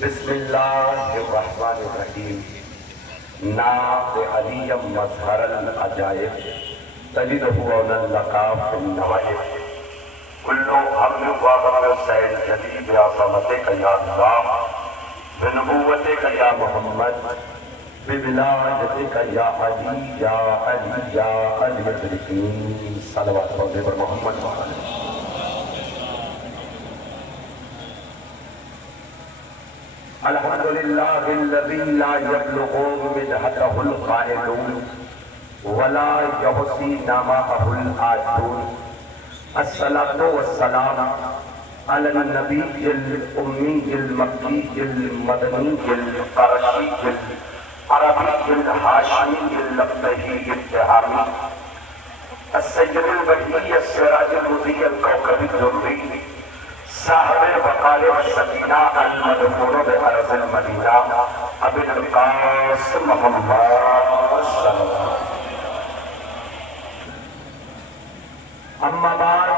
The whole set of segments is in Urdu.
بسم اللہ الرحمن الرحیم نعت علیم مظہر العجائب تجدہ اولا لقاف النوائب کلو حمل وابر سید جدید عظمتک یا اللہ بنبوتک یا محمد بولادتک یا علی یا علی یا علی ادرکنی صلوات اللہ پر محمد وعلی الحمدللہ الذی لا یبلغ مدحتہ القائلون ولا یحصی نعمہ العادون الصلاة والسلام علی النبی الامی المکی المدنی القرشی العربی الحاشمی اللقبہی التہامی السید البدیع السراج المضیء الکوکبی الدری صاحب وقال السکینہ المدفون بعرض المدینہ ابی القاسم محمد صلی اللہ علیہ وسلم اما بعد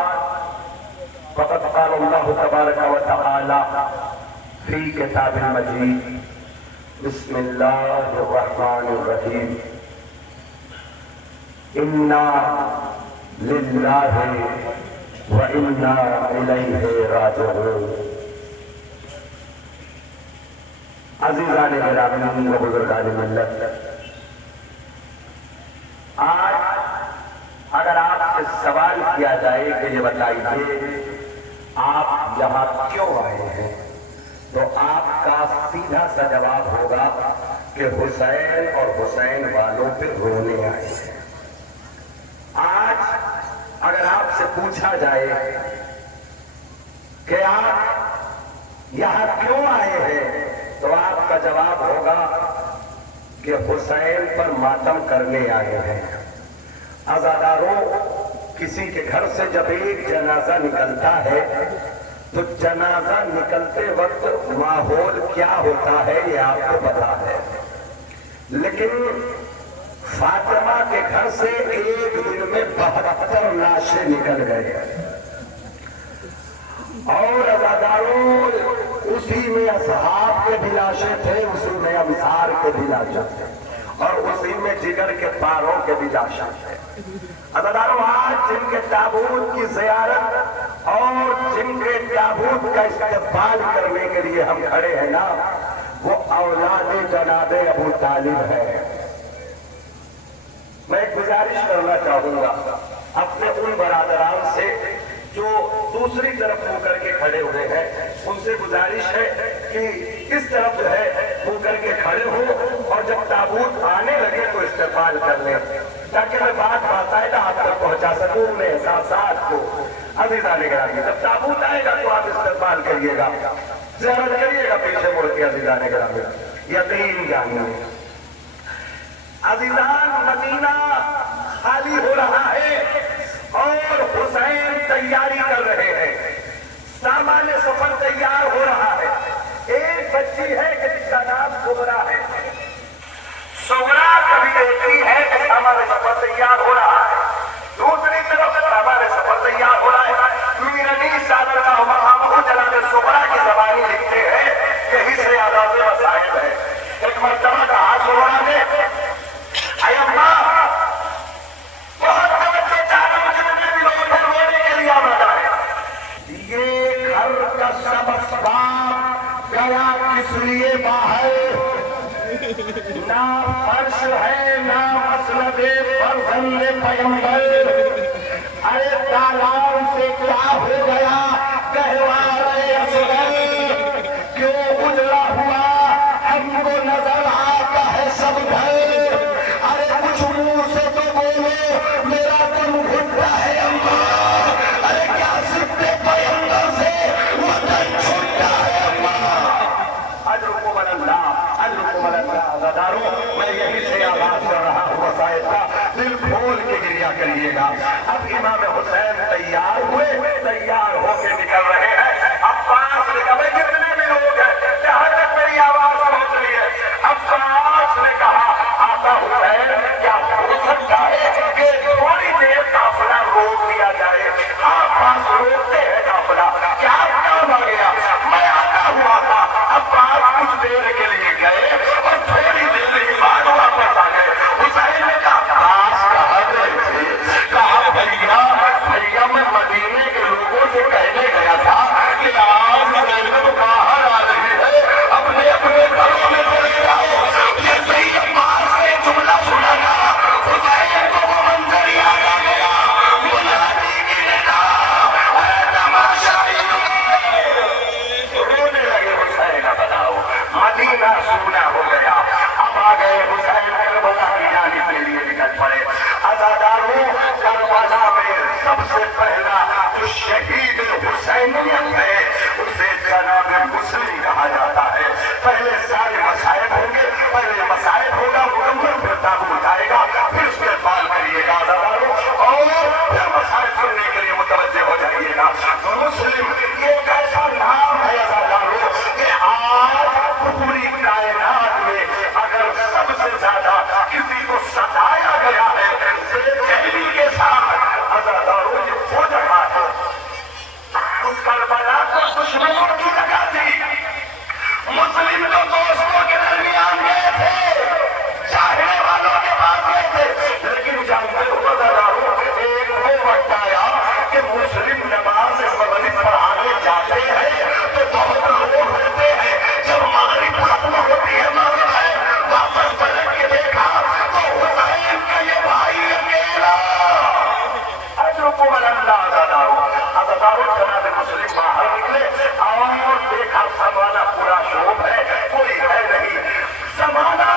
فقد قال اللہ تبارک و تعالی فی کتاب المجید بسم اللہ الرحمن الرحیم انا للہ وَإِنَّا إِلَيْهِ رَاجِعُونَ عزیزان گرامی و بزرگان ملت، آج اگر آپ سے سوال کیا جائے کہ یہ بتائیے آپ یہاں کیوں آئے ہیں تو آپ کا سیدھا سا جواب ہوگا کہ حسین اور حسین والوں پہ رونے آئے ہیں۔ آج اگر آپ سے پوچھا جائے کہ آپ یہاں کیوں آئے ہیں تو آپ کا جواب ہوگا کہ حسین پر ماتم کرنے آئے ہیں۔ عزاداروں، کسی کے گھر سے جب ایک جنازہ نکلتا ہے تو جنازہ نکلتے وقت ماحول کیا ہوتا ہے یہ آپ کو پتا ہے، لیکن فاطمہ کے گھر سے ایک دن میں 72 لاشیں نکل گئے اور عزاداروں اسی میں اصحاب کے بھی لاشیں تھے، اسی میں انصار کے بھی لاشیں تھے اور اسی میں جگر کے پاروں کے بھی لاشیں تھے۔ عزاداروں، آج جن کے تابوت کی زیارت اور جن کے تابوت کا استقبال کرنے کے لیے ہم کھڑے ہیں نا، وہ اولاد جناب ابو طالب ہے۔ میں ایک گزارش کرنا چاہوں گا اپنے ان برادران سے جو دوسری طرف منہ کر کے کھڑے ہوئے ہیں، ان سے گزارش ہے کہ اس طرف جو ہے منہ کر کے کھڑے ہوں اور جب تابوت آنے لگے تو استقبال کر لیں تاکہ میں بات باقاعدہ آپ تک پہنچا سکوں اپنے احساسات کو۔ عزیزان گرامی، جب تابوت آئے گا تو آپ استقبال کریے گا، زیارت کریے گا پیچھے مڑ کے۔ عزیزان گرامی، یقین جانیے عزیزان، مدینہ خالی ہو رہا ہے اور حسین تیاری کر رہے ہیں، سامان سفر تیار ہو رہا ہے۔ ایک بچی ہے کہ جس کا نام سغرا ہے، سغرا کبھی دیکھتی ہے کہ سامان سفر تیار ہو رہا ہے، دوسری طرف سامان سفر تیار ہو رہا ہے۔ میر علی صاحب جناب سغرا کی زبانی لکھتے ہیں کہ حصے آزاد وسائل ہے۔ ایک مرتبہ کہا سغرا نے، اے اللہ بہت توجہ چاہتا ہوں، جتنے بھی لوگ ہیں رونے کے لیے آمادہ ہے۔ یہ گھر کا سب اسباب گیا کس لیے باہر، نہ فرش ہے نہ مسند فرزند پیغمبر۔ ارے تالاب سے کیا ہو گیا گہوارِ اصغر، کیوں اجڑا ہوا ہم کو نظر آتا ہے سب گھر۔ کچھ منہ سے تو بولو، میرا دم گھٹتا ہے اماں، ارے کیا سکتے پیغمبر سے وطن چھوٹا ہے اماں۔ اجرکم اللہ، اجرکم اللہ۔ عزاداروں، میں یہی سے آغاز کر رہا ہوں وسائل کا، دل کھول کے گریا کریے گا۔ اب امام حسین تیار ہوئے، تیار ہو کے نکل رہے ہیں۔ عباس نے کہا، بھائی کتنے بھی لوگ ہیں، جہاں تک میری آواز پہنچ رہی ہے۔ عباس نے کہا، آقا حسین کیا ہو سکتا ہے کہ تھوڑی دیر قافلہ روک دیا جائے؟ آپ پاس روکتے ہیں قافلہ، کیا کام آ گیا؟ میں آتا ہوں آقا۔ عباس کائنات میں اگر سب سے زیادہ کسی کو ستایا گیا ہے بے چینی کے ساتھ عزاداروں یہ وہ جگہ ہے. اس کربلا کو دشمنوں کی جگہ تھی. مسلم تو دوستوں کے درمیان گئے تھے, چاہنے والوں کے پاس گئے تھے, لیکن جانتے ہو عزاداروں ایک وہ وقت آیا کہ مسلم نماز مغرب پڑھانے جاتے ہیں تو بہت لوگ ہوتے ہیں. جب مغرب ختم ہوتی ہے مغرب ہے واپس پلٹ کے دیکھا تو حسین کا یہ بھائی اکیلا اجرکم اللہ عزاداروں جناب مسلم باہر نکلے اور دیکھا زمانہ پورا شوب ہے, کوئی ہے نہیں. زمانہ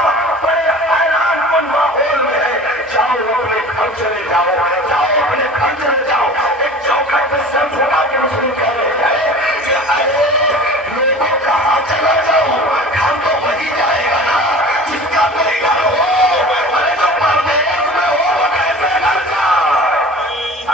بڑے حیران کن ماحول میں ہے. جاؤ اپنے گھر چلے جاؤ, جاؤ اپنے گھر چلے جاؤ. ایک چوکھٹ پہ سر جھکا کے مسلم کہہ رہے ہیں کہ ارے لوگوں کہاں چلا جاؤ, گھر تو وہی جائے گا نا جس کا کوئی گھر ہو. ارے جو پردیس میں ہو وہ کیسے گھر جائے.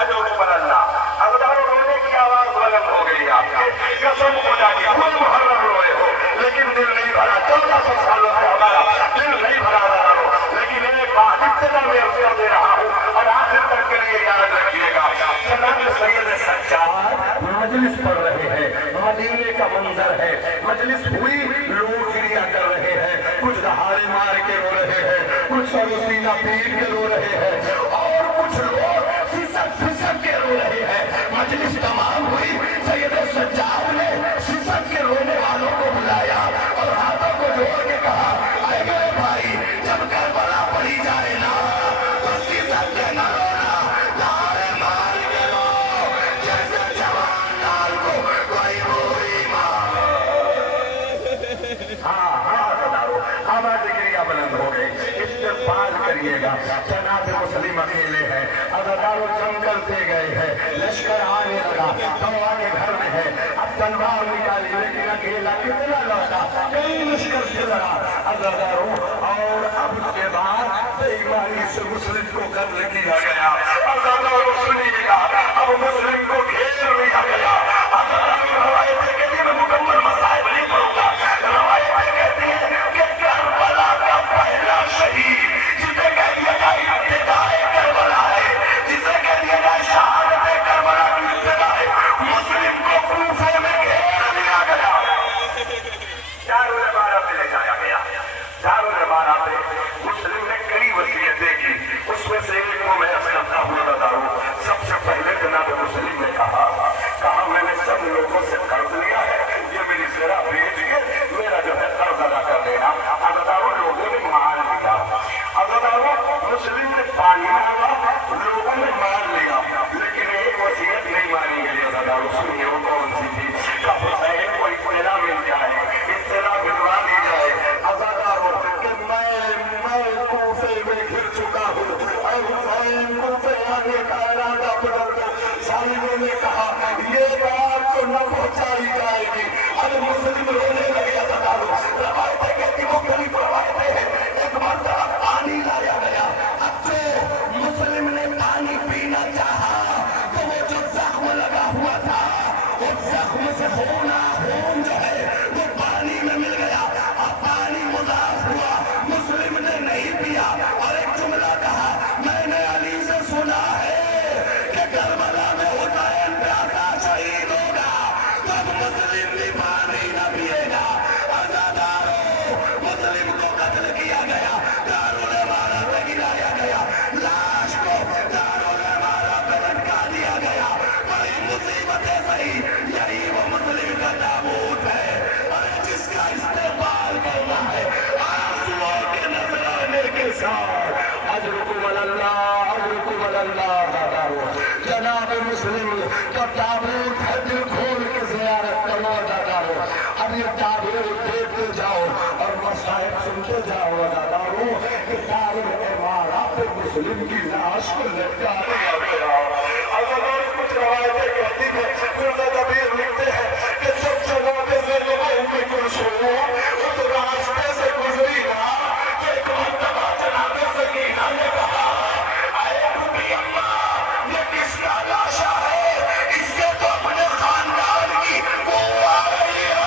اجرکم اللہ عزاداروں رونے کی آواز بلند ہو گئی. آپ کے قسم خدا کی خود محرم روئے ہو لیکن دل نہیں بھرا. 1400 سالوں سے ہمارا دل نہیں بھرا عزاداروں. لیکن ایک بات ابتدا میں عرض کر دے رہا ہوں اور آخر تک کے لیے یاد رکھیے گا. جناب سید سجاد مجلس پڑھ رہے ہیں, مدینے کا منظر ہے, مجلس ہوئی, لوگ گریا کر رہے ہیں, کچھ دہاڑے مار کے رو رہے ہیں, کچھ سینہ پیٹ کے رو رہے ہیں اور کچھ لوگ سسک سسک کے رو رہے ہیں. مجلس تمام ہوئی, سید سجاد نے سسک کے رونے والوں کو بلایا اور ہاتھوں کو جوڑ کے کہا اے میرے بھائی جب کربلا پڑی جائے نا تو سسک کے نہ رونا, دہاڑے مار کے رو جیسے جوان لال کو کوئی بوری ماں. ہاں عزاداروں آواز گریا بلند ہو گئی. استغفار کریے گا. جناب مسلم اکیلے ہیں. عزاداروں جنگ کرتے گئے ہیں, لشکر آنے لگا, دوارے گھر میں ہے. اب تلوار نکالی لیکن اکیلا کتنا لوٹا, کئی لشکر سے لڑا عزاداروں. اور اب اس کے بعد بے ایمانی سے مسلم کو قتل کیا گیا. عزاداروں سنیے گا, اب مسلم کو گھیر لیا گیا. عزاداروں روایتیں کہتی ہیں, میں مکمل مسائل نہیں پڑھوں گا. روایتیں کہتی ہیں کہ کربلا کا پہلا شہید جسے کہہ دیا جائے ابتدائے کربلا ہے, جسے کہہ دیا جائے شہادت کربلا کی ابتدا ہے, مسلم کو کوفے میں گھیر لیا گیا. دارالامارہ پہ لے جایا گیا. دارالامارہ پہ مسلم نے کئی وصیتیں کی, اس میں سے ایک کو میں عرض کرتا ہوں عزاداروں. سب سے پہلے جناب مسلم نے کہا میں نے سب لوگوں سے قرض لیا ہے, یہ میری زرہ بیچ کے میرا جو ہے قرض ادا کر دینا. عزاداروں لوگوں نے مال لیا. عزاداروں مسلم نے پانی مانگا, لوگوں نے مان لیا, لیکن ایک وصیت نہیں مانی گئی. عزاداروں سنیے وہ کون سی تھی. حسین کو اطلاع مل جائے, اطلاع ملوا دی جائے عزاداروں کہ میں کوفے میں گر چکا ہوں. اے حسین کوفے آنے کا ارادہ بدل دو. ظالموں نے کہا یہ بات تو نہ پہنچائی جائے گی. اب مسلم رونے لگے. عزاداروں روایتیں کہتی مختلف روایتیں ہیں. ایک مرتبہ پانی لایا گیا. اب جو مسلم نے پانی پینا چاہا تو وہ جو زخم لگا ہوا تھا اس زخم سے خون جو ہے وہ پانی میں مل گیا. اب پانی مضاف ہوا, مسلم نے نہیں پیا اور ایک جملہ کہا میں نے علی سے سنا ہے کہ کربلا میں حسین پیاسا شہید ہوگا, تب مسلم بھی پانی نہ پیے گا. عزاداروں مسلم کو قتل کیا گیا, دارالامارہ پہ گرایا گیا, لاش کو دارالامارہ پہ لٹکا دیا گیا. بڑی مصیبتیں صحیح, یہی وہ مسلم کا تابوت ہے جس کا استقبال کرنا ہے آنسوؤں کے نذرانے کے ساتھ. اجرکم اللہ, اجرکم اللہ. جناب مسلم کا تابوت ہے, دل کھول کے زیارت کرو عزاداروں. اب یہ تابوت دیکھتے جاؤ اور مصائب سنتے جاؤ عزاداروں کہ دارالامارہ پہ مسلم کی لاش کو لٹکا دیا گیا. عزاداروں کچھ روایتیں کہتی ہیں, مرزا کبیر لکھتے ہیں کہ جب جناب زینب کی کلثوم اس راستے سے گزری نا کہ ایک مرتبہ جناب سکینہ نے کہا اے بی اماں یہ کس کا لاشا ہے, اس سے تو اپنے خاندان کی بو آ رہی ہے.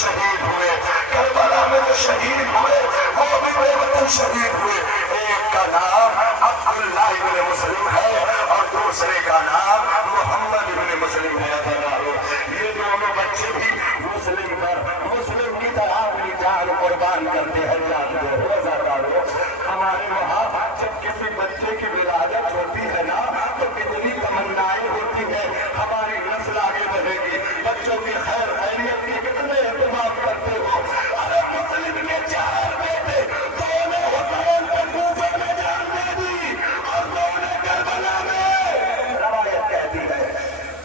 شہید ہوئے، کربلا میں جو شہید ہوئے وہ بھی بے وطن شہید ہوئے. ایک کا نام عبداللہ ابن مسلم ہے اور دوسرے کا نام محمد ابن مسلم ہے. یہ دونوں بچے بھی مسلم پر مسلم کی طرح اپنی جان قربان کرتے ہیں. ہمارے وہاں جب کسی بچے کی ولادت ہوتی ہے نا تو کتنی تمنائیں ہوتی ہیں ہماری نسل آگے بڑھے گی، بچوں کی خیر خیریت کی کتنے اہتمام کرتے ہو. ارے مسلم کے 4 بیٹے، 2 نے حسین کے کوفے میں جان دے دی اور 2 نے کربلا میں. روایت کہتی ہے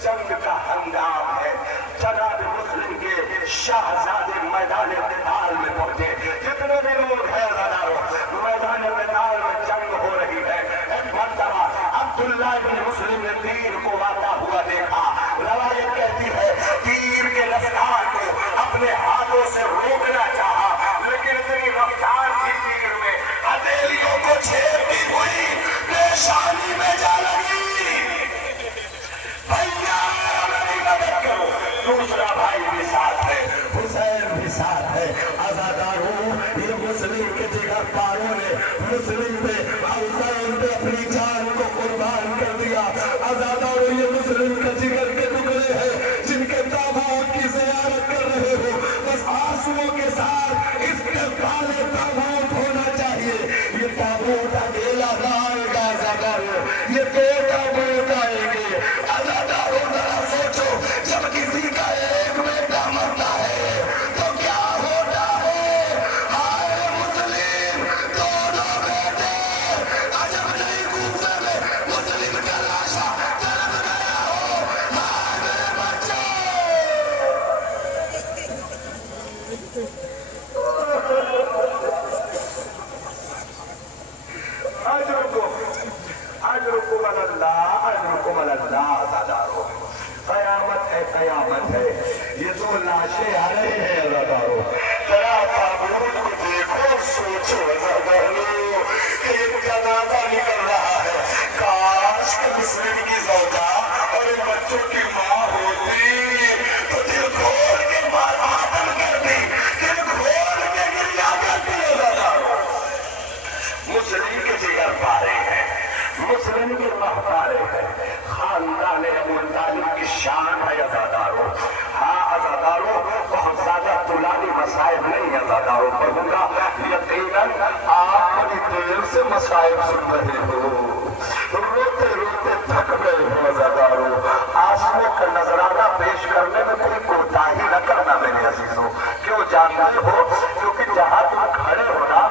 جنگ کا ہنگام ہے، جناب مسلم کے شاہزادے میدان قتال میں پہنچے. جتنے بھی لوگ ہیں میدان قتال میں جنگ ہو رہی ہے. ایک مرتبہ عبداللہ ابن مسلم نے تیر کو آتا ہوا دیکھا. روایت کہتی ہے تیر کے رفتار کو اپنے ہاتھوں سے روکنا چاہا لیکن اتنی رفتار تھی تیر میں ہتھیلیوں کو چھیڑتی ہوئی پیشانی میں جا لگی. بھیا میری مدد کرو. دوسرا بھائی بھی ساتھ ہے، حسین بھی ساتھ ہے. عزاداروں یہ مسلم کے جگر پاروں نے مسلم پہ حسین پہ اپنی جان کو قربان کر دیا. عزاداروں یہ مسلم کے جگر کے ٹکڑے ہیں جن کے تابوت کی زیارت کر رہے ہو. بس آنسوؤں کے ساتھ استقبال تابوت ہونا چاہیے. یہ تابوت اکیلا نہ آئے گا. عزاداروں یہ 2 تابوت آئیں گے. عزاداروں ذرا سوچو جب کسی کا ایک بیٹا مرتا ہے تو کیا ہوتا ہے. ہائے مسلم 2 بیٹے، عجب نہیں کوفے میں مسلم کا لاشا تڑپ گیا ہو. ہائے میرے بچوں. اجرکم اللہ اجرکم اللہ. عزاداروں قیامت ہے، قیامت ہے. یہ 2 لاشیں آ رہی ہیں. عزاداروں ذرا تابوت کو دیکھو، سوچو. عزاداروں ایک جنازہ نکل رہا ہے. کاش کہ مسلم کی زوجہ اور ان بچوں کی ماں ہوتی تو دل کھول کے ماتم کرتی، دل کھول کے گریا کرتی. عزاداروں مسلم کے جگر پارے ہیں، مسلم کے محتارے ہیں. خاندان ابو طالب کی شان ہے. عزاداروں ہاں عزاداروں بہت زیادہ طولانی مسائل نہیں. عزاداروں پڑھوں گا یقیناً آپ بڑی دیر سے مسائل سن رہے ہو، روتے روتے تھک گئے ہو. عزاداروں آسموں کا نذرانہ پیش کرنے میں کوئی کوتاہی نہ کرنا میرے عزیزوں. کیوں جانتے ہو؟ کیونکہ جہاں تم کھڑے ہو نا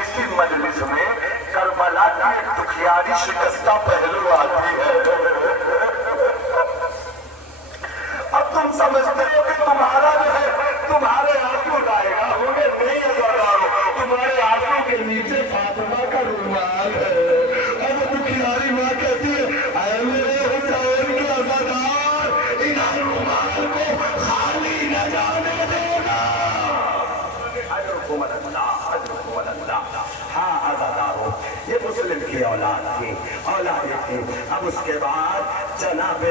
اسی مجلس میں کربلا کی ایک دکھیاری شکستہ پہلو آتی ہے. اب تم سمجھتے ہو کہ تمہارا جو ہے تمہارے آنسو لائے گا، ہمیں نہیں. عزاداروں تمہارے آنسو کے نیچے فاطمہ کا رومال ہے. اب دکھیاری ماں کہتی ہے اے میرے حسین کے عزادار، ان رومال کو خالی نہ جانے دینا. اجرکم اللہ اجرکم اللہ. ہاں عزاداروں یہ مسلم کی اولاد تھی، اولاد تھی. اب اس کے بعد جناب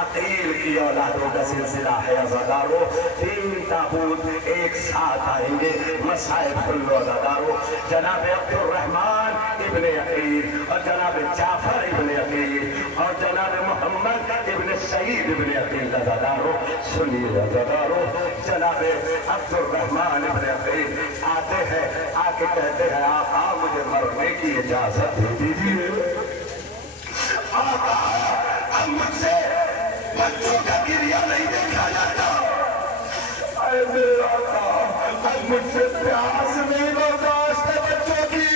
عقیل کی اولادوں کا سلسلہ ہے. عزاداروں 3 تابوت ایک ساتھ آئیں گے. مسائل سن لو. عزاداروں جناب عبد الرحمن ابن عقیل اور جناب جعفر ابن عقیل اور جناب محمد ابن سعید ابن عقیل. عزاداروں سنیے. عزاداروں جناب عبد الرحمن ابن عقیل آتے ہیں، آ کے کہتے ہیں آقا مجھے مرنے کی اجازت دے دیجیے. آقا اب مجھ سے بچوں کا گریہ نہیں دیکھا جاتا. اے میرے آقا اب مجھ سے پیاس نہیں برداشت ہے بچوں کی.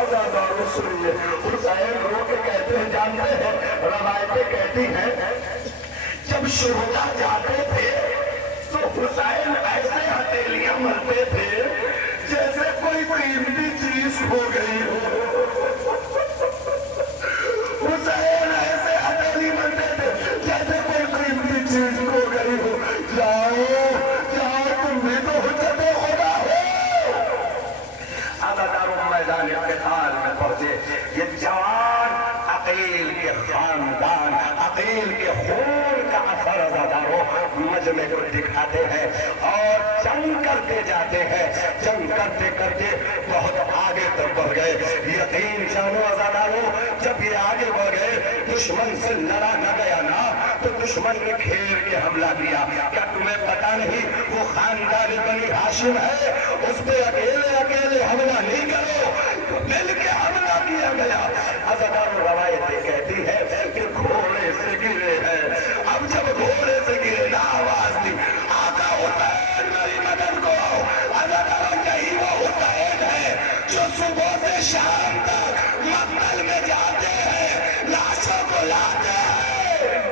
عزاداروں سنیے. حسین رو کے کہتے ہیں، جانتے ہیں روایتیں کہتی ہیں جب شہداء جاتے تھے تو حسین ایسے ہتھیلیاں ملتے تھے جیسے کوئی قیمتی چیز ہو گئی ہو. حسین ایسے ہتھیلی ملتے تھے جیسے کوئی قیمتی چیز ہو گئی ہو. جاؤ جاؤ تم بھی تو حجت خدا ہو. عزاداروں میدان قتال میں پہنچے. یہ جوان عقیل کے خاندان، عقیل کے خون کا اثر عزاداروں مجمع کو دکھاتے ہیں اور کرتے جاتے ہیں، جنگ کرتے کرتے بہت آگے تک بڑھ گئے۔ یقین جانو عزادارو، جب یہ آگے بڑھ گئے، دشمن سے لڑا نہ گیا نا تو دشمن نے گھیر کے حملہ کیا۔ کیا تمہیں پتا نہیں وہ خاندان بنی ہاشم ہے، اس پہ اکیلے حملہ نہیں کرو، مل کے حملہ کیا گیا۔ عزادارو روایتیں کہتی ہے کہ گھوڑے سے گرے ہیں، اب جب گھوڑے سے گرے نا آواز دی آقا حسین میری مدد کو، عزادارو یہی وہ حسین ہے جو صبح سے شام تک مقتل میں جاتے ہیں، لاشوں کو لاتے ہیں۔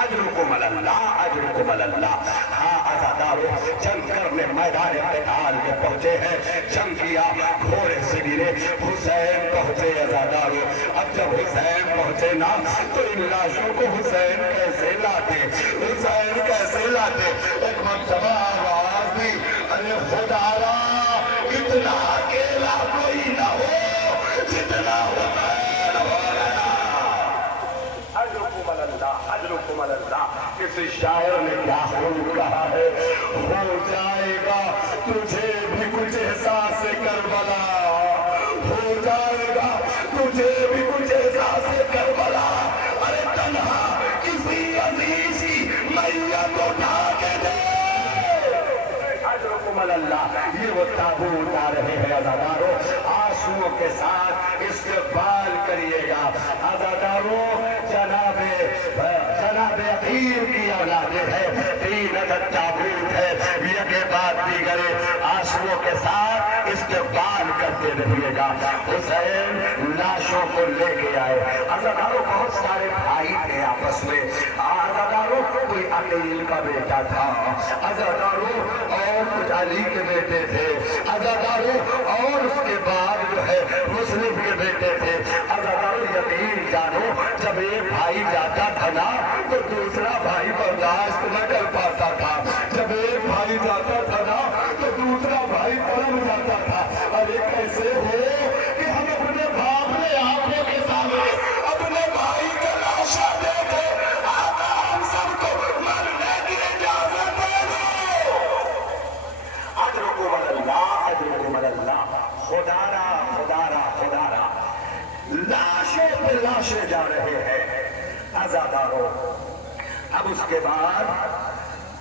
اجرکم اللہ، اجرکم اللہ۔ ہاں عزادارو، جنگ کرنے میدان قتال میں پہنچے ہیں، جنگ کیا، گھوڑے سے گرے، حسین پہنچے عزادارو۔ اب جب حسین پہنچے نا تو ان لاشوں کو حسین کیسے لاتے، حسین کیسے لاتے؟ ایک مرتبہ آواز دی، ارے خدارا اتنا اکیلا کوئی نہ ہو جتنا حسین ہو گیا۔ اجرکم اللہ، اجرکم اللہ۔ کسی شاعر نے کیا خوب کہا ہے، ہو جائے گا تجھے بھی کچھ احساس کربلا، ہو جائے گا تجھے بھی کچھ احساس کربلا، ارے تنہا کسی عزیز کی میت اٹھا کے دے۔ اجرکم اللہ۔ یہ وہ تابوت آ رہے ہیں عزادارو، آنسوؤں کے ساتھ استقبال کریے گا۔ عزادارو جناب عقیل کی اولادیں ہیں، 3 عدد تابوت ہے، یہ کے بعد دیگر آنسوؤں کے ساتھ استقبال کرتے رہیے گا۔ حسین لاشوں کو لے کے آئے۔ عزادارو بہت سارے بھائی تھے آپس میں، عزادارو کوئی عقیل کا بیٹا تھا، عزادارو اور کچھ علی کے بیٹے تھے، عزادارو اور اس کے بعد جو ہے مسلم کے بیٹے تھے۔ عزادارو یقین جانو، جب ایک بھائی جاتا تھا نا تو دوسرا بھائی برداشت نہ کر پاتا تھا، جب ایک بھائی جاتا تھا نا تو دوسرا بھائی پرم جاتا تھا۔ ارے کیسے ہو کہ ہم اپنے بھاپنے آنکھوں کے سامنے اپنے بھائی کا لاشا دیکھے، آقا ہم سب کو مرنے کی اجازت دے دو۔ اجرکم اللہ، اجرکم اللہ۔ خدارا خدارا خدارا، لاشوں پہ لاشیں جا رہے ہیں عزادارو۔ اب اس کے بعد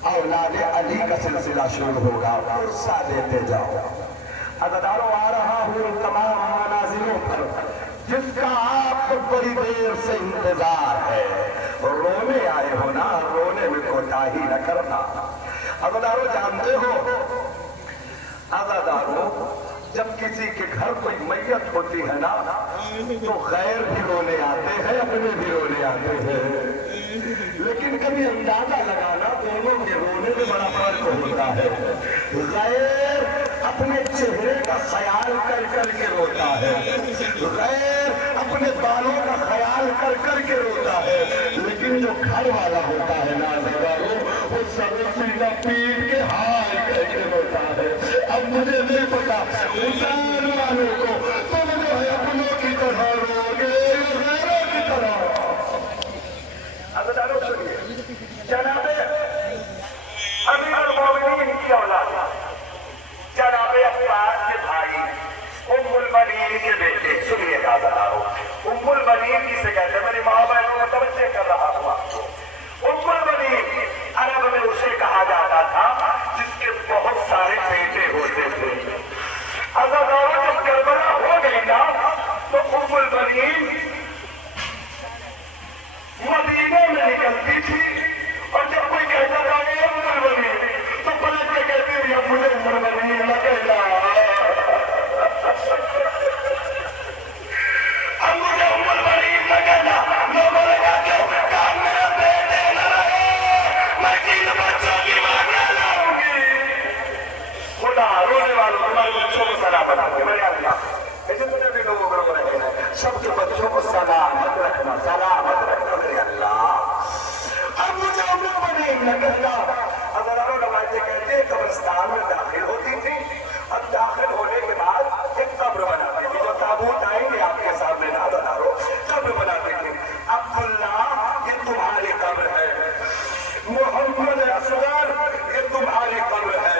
اولاد علی کا سلسلہ شروع ہوگا، فرصہ دیتے جاؤ۔ عزادارو آ رہا ہوں تمام منازلوں پر جس کا آپ کو بڑی دیر سے انتظار ہے، رونے آئے ہو نا، رونے میں کوتاہی نہ کرنا۔ عزادارو جانتے ہو، عزادارو جب کسی کے گھر کوئی میت ہوتی ہے نا تو غیر بھی رونے آتے ہیں، اپنے بھی رونے آتے ہیں، لیکن کبھی اندازہ لگانا دونوں کے رونے میں بڑا فرق ہوتا ہے۔ غیر اپنے چہرے کا خیال کر کر کے روتا ہے، غیر اپنے بالوں کا خیال کر کر کے روتا ہے، لیکن جو گھر والا ہوتا ہے نا عزادارو، وہ سر سیدھا پیٹ کے ہائے کہہ کے روتا ہے۔ اب مجھے نہیں پتا حسین والوں کو تم جو ہے اپنوں کی طرح رو گے یا غیروں کی طرح۔ عزادارو سنیے، جناب امیر المومنین کی اولاد، جناب عباس کے بھائی، ام المنین کے بیٹے، سنیے گا عزادارو، ام المنین کسے کہتے ہیں؟ میری ماں بہن کو متوجہ کر رہا ہوں آپ کو۔ ام المنین عرب میں اسے کہا جاتا تھا جس کے بہت سارے بیٹے ہوتے تھے۔ عزادارو جب کربلا ہو گئی نا تو ام المنین مدینے میں نکلتی تھی، اور جب کوئی کہتا تھا اے ام المنین تو پلٹ کے کہتی تھی اب مجھے ام المنین نہ کہنا، اب مجھے ام المنین نہ کہنا۔ لوگوں نے کہا کیوں؟ کہا میرے بیٹے نہ رہے، میں 3 بچوں کی ماں کہلاؤں گی۔ خدا رونے والوں تمہارے بچوں کو سلامت رکھے، میرے اللہ ایسے تجھے بھی لوگوں کو رہے ہیں، سب کے بچوں کو سلامت رکھنا، سلامت رکھنا میرے اللہ۔ اب مجھے ام المنین نہ کہنا۔ عزادارو روایتیں کہتے ہیں قبرستان میں داخل ہوتی تھی، اب داخل ہونے کے بعد ایک قبر بناتی تھی، جو تابوت آئیں گے آپ کے سامنے نا عزادارو، قبر بناتی تھی۔ عبداللہ یہ تمہاری قبر ہے، محمد اصغر یہ تمہاری قبر ہے،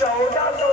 1400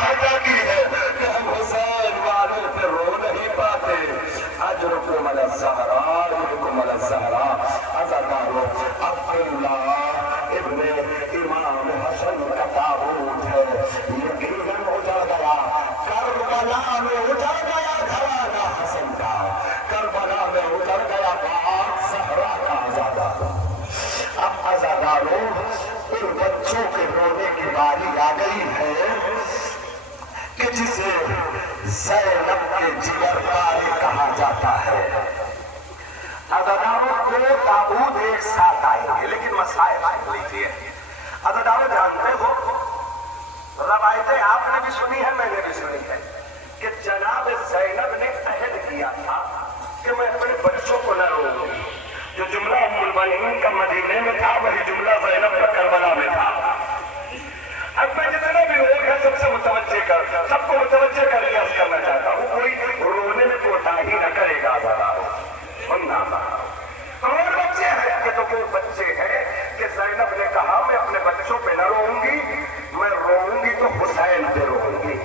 خطا کی ہے کہ ہم حسین والوں پہ رو نہیں پاتے؟ اجرکم علی الزہرا، اجرکم علی الزہرا۔ عزادارو، عبداللہ ابن امام حسن کا تابوت ہے، یقیناً اجڑ گیا، کربلا میں اجڑ گیا گھرانہ حسن کا، کربلا میں اجڑ گیا پاک زہرا کا۔ عزادارو، اب عزادارو ان بچوں کے رونے کی باری آ گئی ہے کہ جسے زینب کے جگر پاری کہا جاتا ہے۔ عزادارو دو تابوت ایک ساتھ آئیں گے، لیکن مسائل سن لیجیے۔ عزادارو جانتے ہو، روایتیں آپ نے بھی سنی ہے، میں نے بھی سنی ہے کہ جناب زینب نے عہد کیا تھا کہ میں اپنے بچوں کو نہ روؤں گی۔ جو جملہ ام المؤمنین کا مدینے میں تھا وہی جملہ زینب کا کربلا میں تھا۔ اب میں جتنے بھی لوگ ہیں سب سے متوجہ سب کو متوجہ کر ریاض کرنا چاہتا ہوں، کوئی رونے میں کوتاہی نہ کرے گا۔ کون بچے ہیں؟ یہ تو وہ بچے ہیں کہ زینب نے کہا میں اپنے بچوں پہ نہ روؤں گی، میں روؤں گی تو حسین پہ روؤں گی۔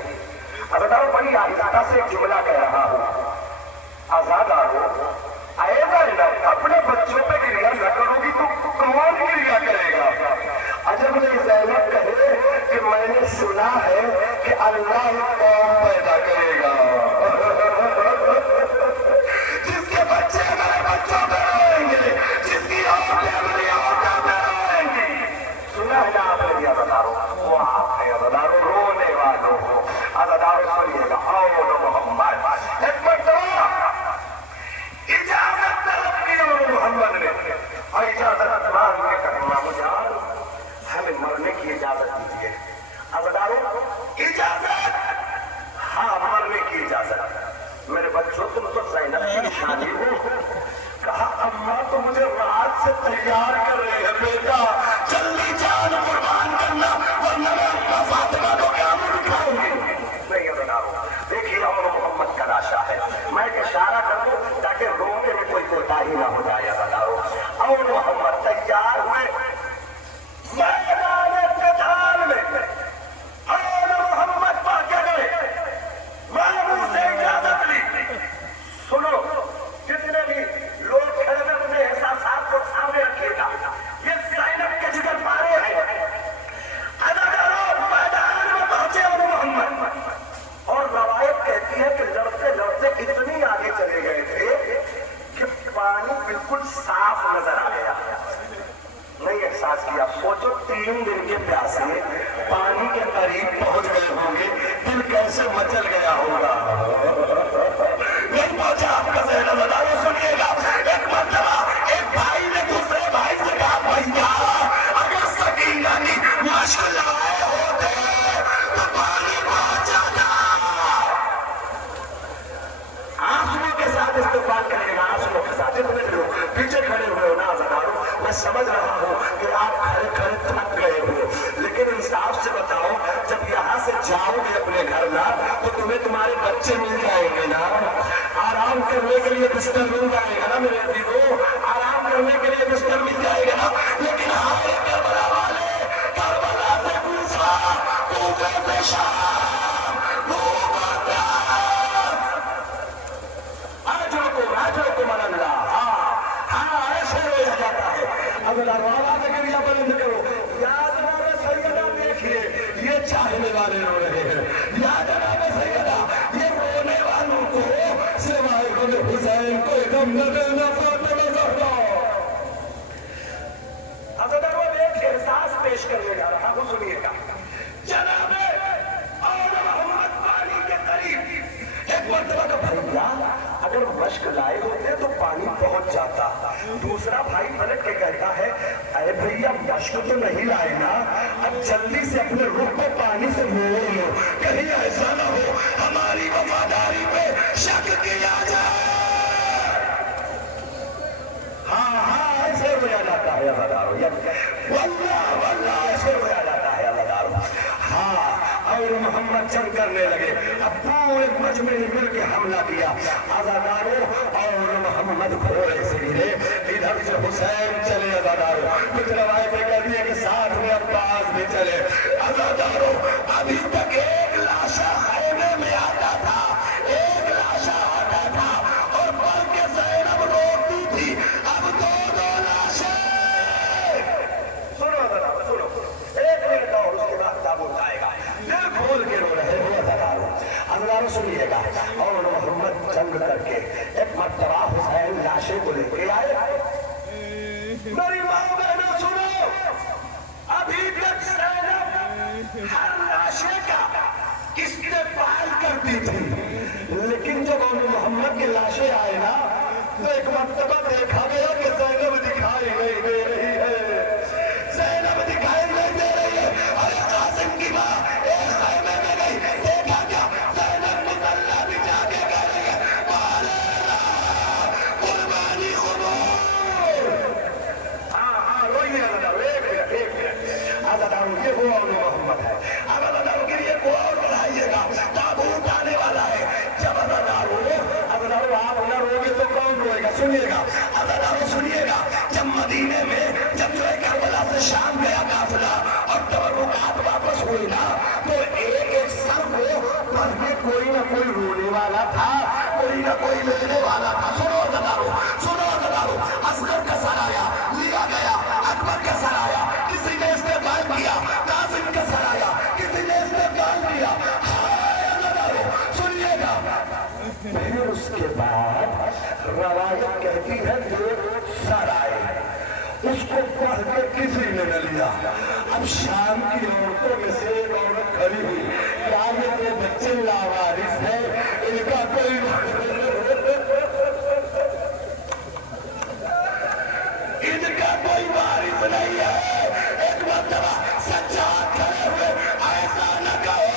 اب بتاؤ، بڑی آہستہ سے جملہ کہہ رہا ہوں، عزادارو اے زینب اپنے بچوں پہ گریا نہ کرو گی تو کون گریا کرے گا؟ عجب نہیں زینب کہے کہ میں نے سنا ہے کہ اللہ ایک قوم پیدا کرے گا جس کے بچے میرے بچوں پہ روئیں گے، جس کی عورتیں میری عورتوں پہ روئیں گی۔ سنا ہے نا آپ نے؟ عزادارو وہ آپ ہیں، عزادارو رونے والوں کو۔ عزادارو سنیے گا، اور محمد ایک مرتبہ اجازت طلب کی اور محمد نے، اور اجازت مانگ کے کرنا مجھار ہمیں مرنے کی اجازت دیجیے۔ عزادارو اجازت، ہاں مرنے کی اجازت۔ میرے بچوں تم تو زینب کی نشانی ہو۔ کہا اماں تو مجھے رات سے تیار کر رہے ہیں، بیٹا جلدی جان قربان کرنا ورنہ میں اپنا فاطمہ کو کیا اٹھاؤں گی۔ نہیں عزادارو دیکھیے، اور محمد کا لاشا ہے، میں ایک اشارہ کر دوں تاکہ رونے میں کوئی کوتاہی نہ ہو جائے۔ عزادارو اور محمد تیار ہوئے میدان قتال میں، اور محمد پڑھ کے گئے، میں منہ سے اجازت لی۔ سنو، جتنے بھی لوگ کھڑے ہیں اپنے احساسات کو سامنے رکھیے گا، یہ زینب کے جگر پارے ہیں۔ عزادارو میدان میں پہنچے اور محمد، اور روایت کہتی ہے کہ لڑتے لڑتے اتنی آگے چلے گئے تھے کہ پانی بالکل صاف نظر آ گیا۔ نہیں احساس کیا؟ سوچو 3 دن کے پیاسے پانی کے قریب پہنچ گئے ہوں گے، دل کیسے مچل گیا ہوگا۔ نہیں پہنچا آپ کا ذہن؟ عزادارو سنیے گا، ایک مرتبہ ایک بھائی نے دوسرے بھائی سے کہا بھیا اگر سکینہ کی مشق لائے ہوتے تو پانی پہنچ جاتا۔ آنسوؤں کے ساتھ استقبال کرے گا، آنسوؤں کے ساتھ۔ جتنے بھی لوگ پیچھے کھڑے ہوئے ہو نا عزادارو، میں سمجھ رہا ہوں کہ آپ کھڑے کھڑے تھک گئے ہو، لیکن انصاف سے بتاؤ جب یہاں سے جاؤ گے اپنے گھر نا تو تمہیں تمہارے بچے مل جائیں گے نا، آرام کرنے کے لیے بستر مل جائے گا نا میرے عزیزو، آرام کرنے کے لیے بستر مل جائے گا نا۔ لیکن ہمارے کربلا والے، کربلا سے کوفہ، کوفے سے شام، اجرکم علی اللہ۔ ہاں ایسے رویا جاتا ہے۔ عزادارو آواز گریا بلند کرو، یا جناب سیدہ دیکھیے یہ چاہنے والے رو رہے ہیں، یا جناب سیدہ یہ رونے والوں کو سوائے غم حسین کوئی غم نہ دینا فاطمہ زہرا۔ عزادارو ایک احساس پیش کرنے جا رہا ہوں، سنیے گا۔ جناب اور محمد پانی کے قریب ایک مرتبہ کا بھیا اگر مشق لائے ہوتے تو پانی پہنچ جاتا۔ دوسرا بھائی پلٹ کے کہتا ہے اے بھیا مشق تو نہیں لائے نا، اب جلدی سے اپنے رخ کو پانی سے موڑ لو، کہیں ایسا نہ ہو ہماری وفاداری پہ شک کیا جائے۔ ہاں ایسے رویا جاتا ہے عزادارو، واللہ ایسے رویا جاتا ہے عزادارو۔ ہاں اور محمد جنگ کرنے لگے، اب پورے مجمع نے مل کے حملہ کیا۔ عزادارو اور محمد گھوڑے سے گرے، ادھر سے حسین چلے عزادارو، کچھ روایتیں کہتی ہیں کہ ساتھ میں عباس بھی چلے۔ عزادارو ابھی تنگ کر کے ایک مرتبہ حسین لاشیں کو لے کے آئے. میری ماں بہنوں سنو، ابھی تک زینب ہر لاشے کا استقبال کرتی تھی، لیکن جب محمد کی لاشیں آئے نا تو ایک مرتبہ دیکھا گیا کہ زینب دکھائی نہیں دے رہی ہے، زینب دکھائی نہیں دے رہی ہے. ارے قاسم کی ماں ایک خیمے میں گئی، دیکھا کیا زینب مصلی بچھا کے کہہ رہی ہے مولا قربانی قبول. ہاں روئیے عزادارو، ایک منٹ عزادارو، یہ وہ اور محمد ہے. اب عزادارو کے لیے کو اور بڑھائیے گا، تابوت آنے والا ہے. جب عزادارو آپ نہ روگے تو کون روئے گا؟ سنیے گا عزادارو، سنیے گا. جب مدینے میں جب جو ہے کربلا سے شام گیا قافلہ اور تبرکات واپس ہوئی نا تو ایک سر کو پڑھنے کوئی نہ کوئی رونے والا تھا، کوئی نہ کوئی لینے والا تھا. سنو عزادارو، سنو عزادارو، اصغر کا سر آیا لیا گیا، اکبر کا سر آیا کسی نے استقبال کیا، قاسم کا سر آیا کسی نے استقبال کیا. ہائے عزادارو سنیے گا. پھر اس کے بعد روایت کہتی ہے جو سر آئے اس کو پڑھ کے کسی نے نہ لیا. اب شام کی عورتوں میں سے ایک عورت کھڑی ہوئی، کیا یہ دو بچے لاوارث ہیں؟ ان کا کوئی وارث نہیں ہے. ایک مرتبہ سجاد کھڑے ہوئے، ایسا نہ کہو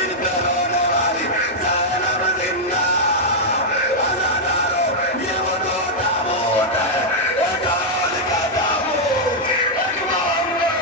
ان پہ رونے والی زینب زندہ. عزادارو یہ وہ دو تابوت ہے، ایک علی کا تابوت، ایک محمد.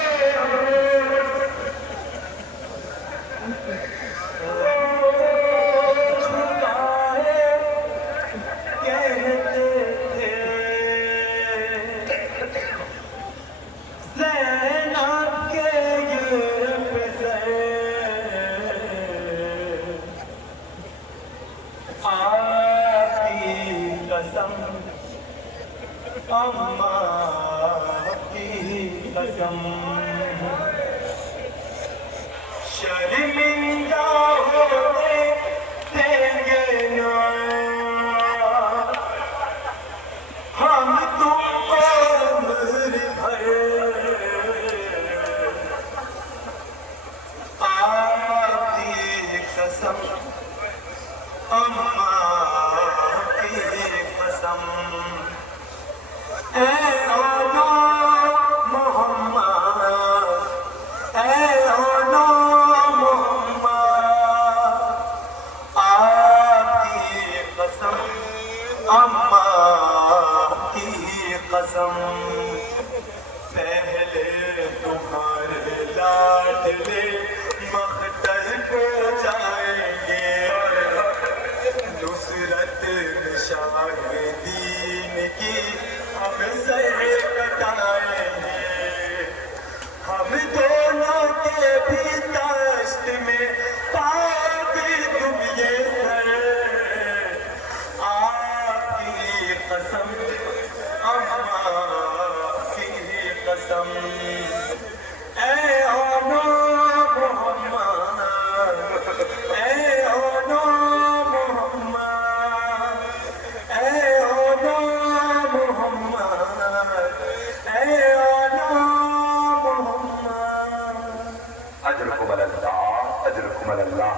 شرمندہ ہوتے دیں گے نا ہم تم کو عمر بھر. آپ کی قسم اماں کی قسم، اے اولا محمد، اے اولا محمد، آپ کی قسم اماں کی قسم. پہلے تمہارے لاڈلے مختر کو جائیں گے، نصرت نشان دین کی ہم سر کٹائیں گے. ہم دونوں کے بھی دشت میں پاؤ گے تم یہ سر. آپ کی قسم اماں کی قسم، اے اولا محمد، اے اولا محمد، اے اولا محمد، اے اولا محمد. اجرکم اللہ، اجرکم اللہ.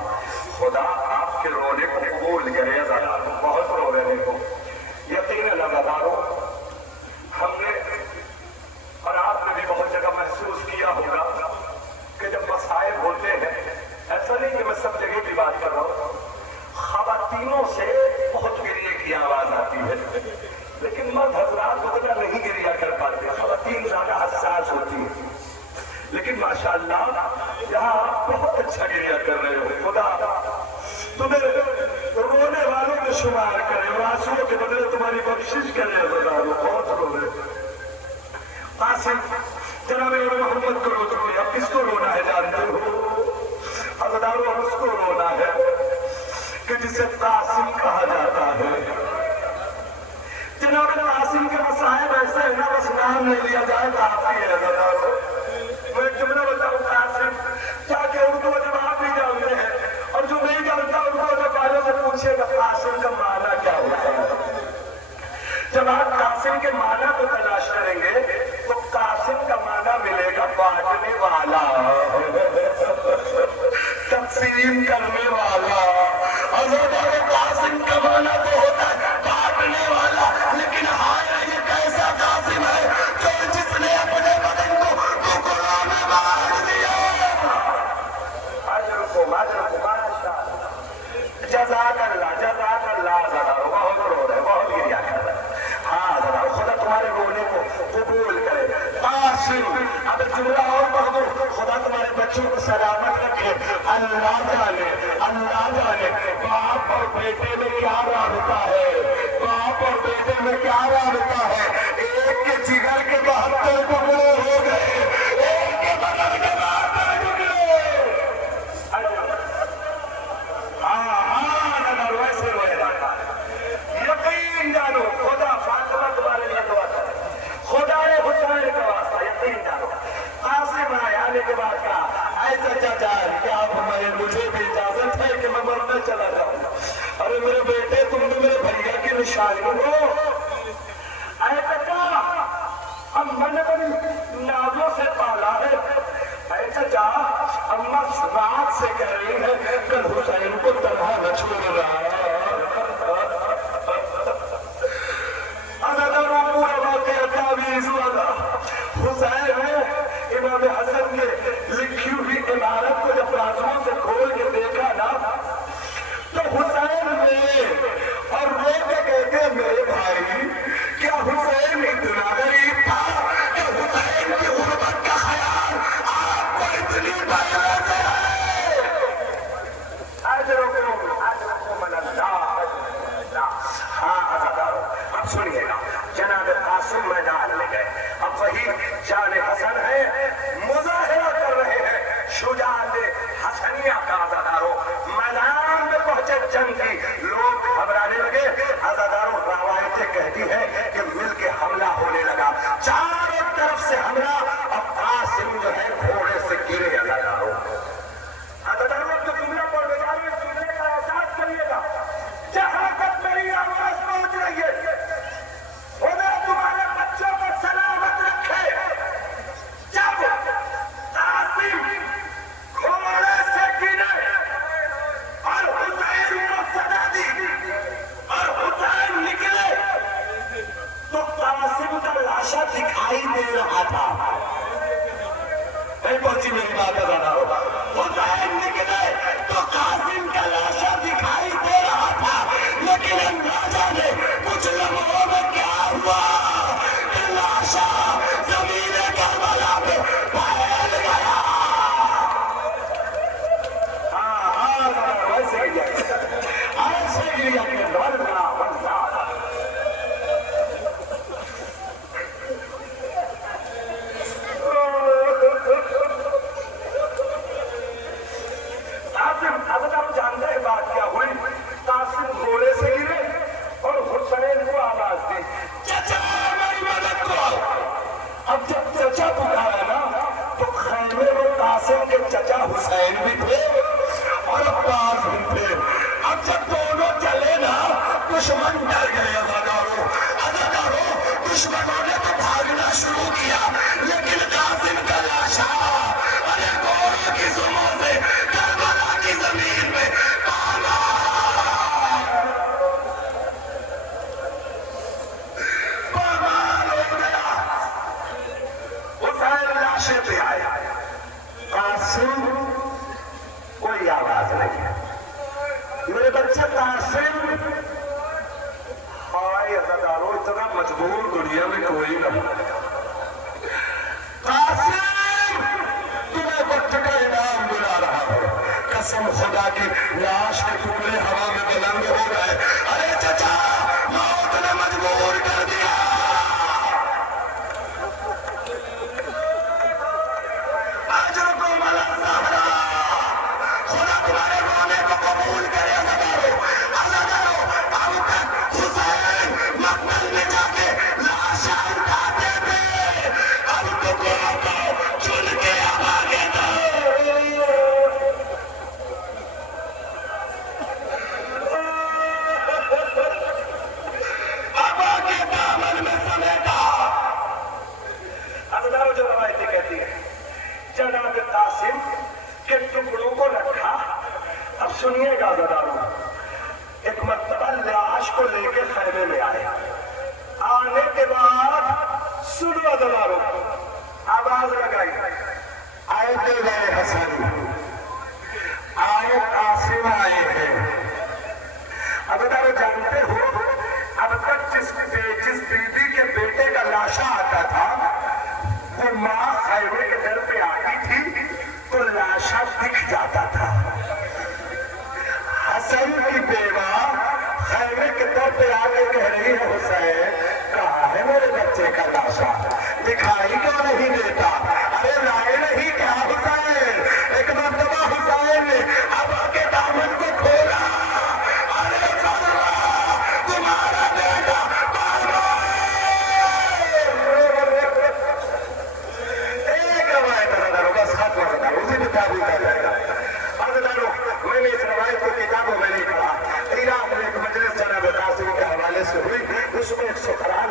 خدا آپ کے رونے کو قبول کرے. عزادارو بہت رو رہے ہو، یقیناً عزادارو ہم نے اور آپ نے بھی بہت جگہ محسوس کیا ہوگا کہ جب مصائب ہوتے ہیں، ایسا نہیں کہ میں سب جگہ کی بات کر رہا ہوں، خواتینوں سے بہت گریے کی آواز آتی ہے، لیکن مرد حضرات اتنا نہیں گریا کر پاتے. خواتین زیادہ حساس ہوتی ہیں، لیکن ماشاءاللہ یہاں آپ بہت اچھا گریا کر رہے ہو. خدا تمہیں رونے والوں میں شمار کرے اور آنسوؤں کے بدلے تمہاری بخشش کرے. عزادارو بہت رو رہے. قاسم جناب محمد کو رو چکے، اب کس کو رونا ہے جانتے ہو؟ عزادارو اب اس کو رونا ہے کہ جسے قاسم کہا جاتا ہے. جناب قاسم کے مصائب ایسے ہیں نا، بس نام نہیں لیا جائے تو آپ کی ہے. عزادارو میں ایک جملہ بتاؤں قاسم، تاکہ اردو جب آپ بھی جانتے ہیں اور جو نہیں جانتا اردو جب والوں سے پوچھے گا قاسم کا معنی کے معنی کو تلاش کریں گے تو قاسم کا معنی ملے گا بانٹنے والا، تقسیم کرنے والا۔ اور قاسم کا معنی تو ہوتا ہے بانٹنے والا، لیکن آیا یہ کیسا قاسم ہے جو جس نے اپنے بدن کو ٹکڑوں میں بانٹ دیا۔ اجرکم ماشاءاللہ، جزاک اللہ ذرا بہت رو رہے، بہت گریا کر رہے۔ ہاں ذرا خدا تمہارے رونے کو قبول کرے۔ قاسم، اب جملہ اور پڑھ دو، خدا تمہارے بچوں کو سلامت رکھے۔ اللہ جانے باپ اور بیٹے میں کیا رابطہ ہے، باپ اور بیٹے میں کیا رابطہ ہے۔ ایک کے جگر کے 72 ٹکڑے ہو گئے، ایک کے بدن کے 72 ٹکڑے۔ نظر ویسے روئے رہا ہے۔ یقین جانو خدا فاطمہ تمہارے لیے دعا کرے، خدا حسین کا واسطہ یقین جانو۔ قاسم آنے کے بعد کہا اے چچا جان کیا مجھے بھی اجازت ہے کہ میں مرنے چلا جاؤں؟ ارے میرے بیٹے تم تو میرے بھیا کی نشانی ہو۔ اے چچا اماں نے بڑی نازوں سے پالا ہے۔ اے چچا اماں رات سے کہہ رہی ہے کل حسین کو تنہا نہ چھوڑنا۔ پورا واقعہ تعویذ والا حسین ہے۔ امام حسن نے لکھی ہوئی عمارت کو جب رازوں سے کھول کے دیکھا نا تو حسین نے اور رو کے کہتے میرے بھائی کیا حسین اتنا غریب تھا کہ حسین کی غربت کا خیال آپ کو اتنی پہلے سے ہے؟ اجرکم سنیے گا عزیزانو، ایک مرتبہ لاش کو لے کے خیمے میں آئے، آنے کے بعد سنو عزیزانو، آواز لگائی، آئے دے گئے حسن، آئے قاسم آئے ہیں۔ عزیزانو جانتے ہو اب تک جس بیوی کے بیٹے کا لاشا آتا تھا وہ ماں خیمے کے در پہ آتی تھی تو لاشا دکھ جاتا تھا۔ حسن کی بیوہ خیمے کے در پہ آ کے کہہ رہی ہے حسین کہاں ہے میرے بچے کا لاشا، دکھائی کیوں نہیں دیتا؟ ارے لائے نہیں کیا حسین؟ ایک مرتبہ حسین نے اب کے دامن کو کھولا، ارے تمہارا بیٹا ایک روایت ہے بس ختم ہوتا ہے، اسی پہ قابو کر جائے گا۔ میں نے اس روایت کو کتابوں میں نہیں پڑھا، عراق میں ایک مجلس جناب قاسم کے حوالے سے ہوئی، اس میں ایک سخنران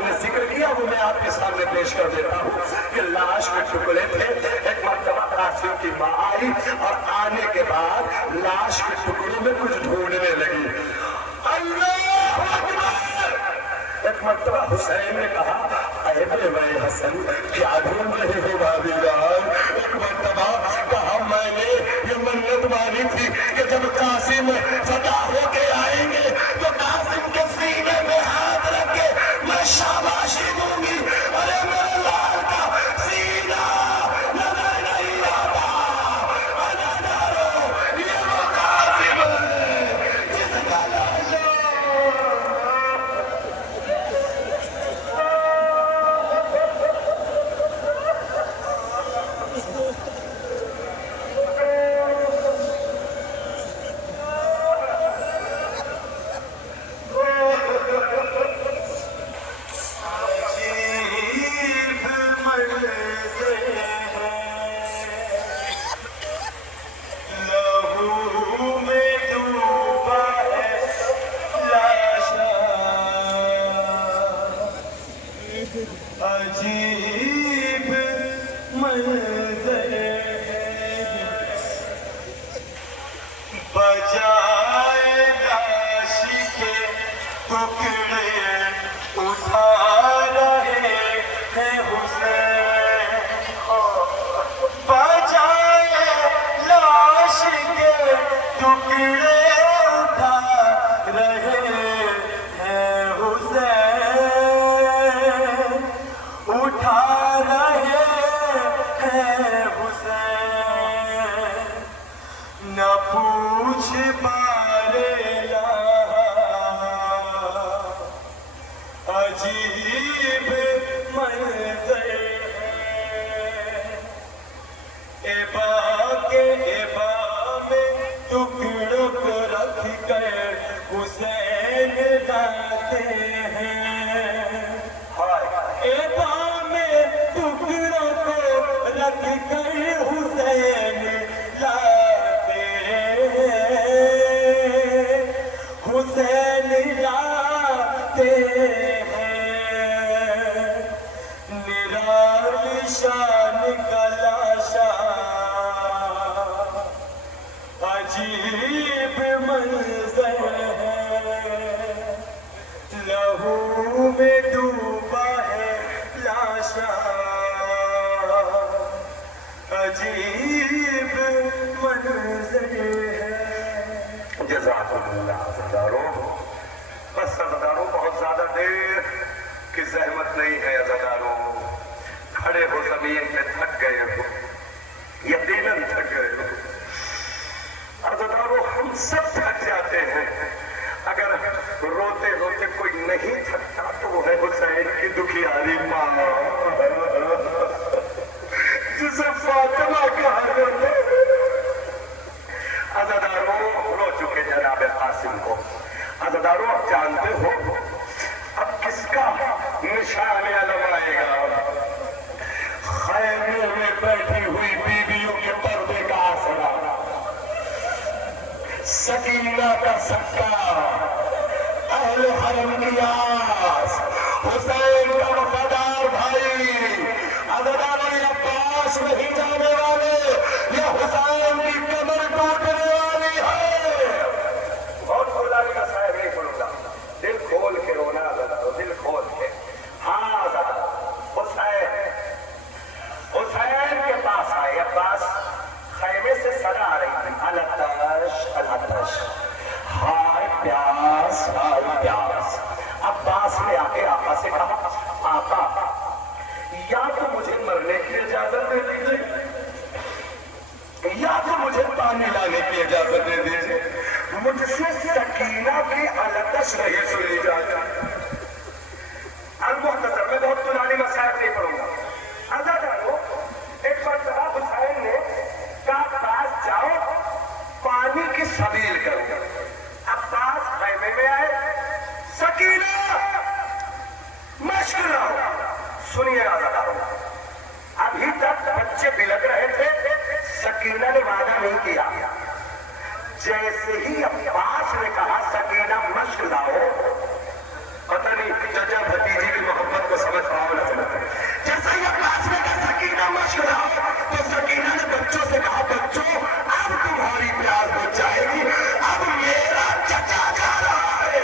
نے ذکر کیا، وہ میں آپ کے سامنے پیش کر دیتا ہوں کہ لاش کے ٹکڑے تھے۔ ایک مرتبہ قاسم کی ماں آئی اور آنے کے بعد لاش کے ٹکڑوں میں کچھ ڈھونڈنے لگی، اللہ اکبر! ایک مرتبہ حسین نے کہا اے بے حسن کیا ڈھونڈ رہے ہو بھابی جان؟ ایک مرتبہ کہا میں نے یہ منت مانی تھی کہ جب قاسم فدا ہو کے آئیں گے تو قاسم کے سینے میں ہاتھ رکھ کے میں شاباشی دوں گی۔ ارے میرے لال کا سینہ نظر نہیں آتا، عزیزانو یہ وہ قاسم ہے جس کا لاشا عجیب منظر ہے، بجائے لاش کے ٹکڑے اٹھا رہے ہیں حسین، بجائے لاش کے ٹکڑے اٹھا رہے ہیں حسین، اٹھا رہے ہیں حسین، نہ پوچھ بارے لا، عجیب منظر ہے، ابا کے ابا میں ٹکڑوں کو رکھ کر حسین لاتے ہیں، ابا میں ٹکڑوں کو رکھ کر حسین لاتے ہیں، حسین لاتے ہیں، نرالی شان کا لاشا، عجیب منظر ہے، لہو میں ڈوبا ہے لاشا، عجیب منظر ہے۔ جزاکم اللہ عزیزانو، بس عزیزانو بہت زیادہ دیر کی زحمت نہیں ہے عزیزانو، کھڑے ہو زمین پہ تھک گئے ہو، یقیناً تھک گئے ہو عزیزانو، ہم سب تھک جاتے ہیں، اگر روتے روتے کوئی نہیں تھکتا تو وہ ہے حسین کی دکھیاری ماں جسے فاطمہ کہا جاتا ہے۔ عزیزانو رو چکے جناب قاسم کو، عزیزانو آپ جانتے ہو اب کس کا نشان علم آئے گا؟ خیمے میں بیٹھی ہوئی بیویوں کے پردے کا آسرا، سکینہ کا سکہ، اہل حرم کی آس، حسین کا وفادار بھائی، عزیزانو یہ عباس نہیں جانے والے، یہ حسین کی کمر ٹوٹنے والی پانی لانے کی اجازت دے دیجیے، مجھ سے سکینہ کی التش نہیں سنی جاتی۔ المختصر، میں بہت طولانی مسائل نہیں پڑھوں گا۔ عزیزانو، ایک مرتبہ حسین نے کہا پاس جاؤ پانی کی سبیل کرو۔ عباس خیمے میں آئے، سکینہ مشق لاؤ۔ سنیے عزیزانو، ابھی تک بچے بلک رہے تھے، سکینہ نے وعدہ نہیں کیا۔ جیسے ہی عباس نے کہا سکینہ مشق لاؤ، پتہ نہیں چچا بھتیجی کی محبت کو سمجھ پاؤ نہ سمجھ پاؤ، جیسے ہی عباس نے کہا سکینہ مشق لاؤ تو سکینہ نے بچوں سے کہا بچوں اب تمہاری پیاس بچ جائے گی، اب میرا چچا جا رہا ہے۔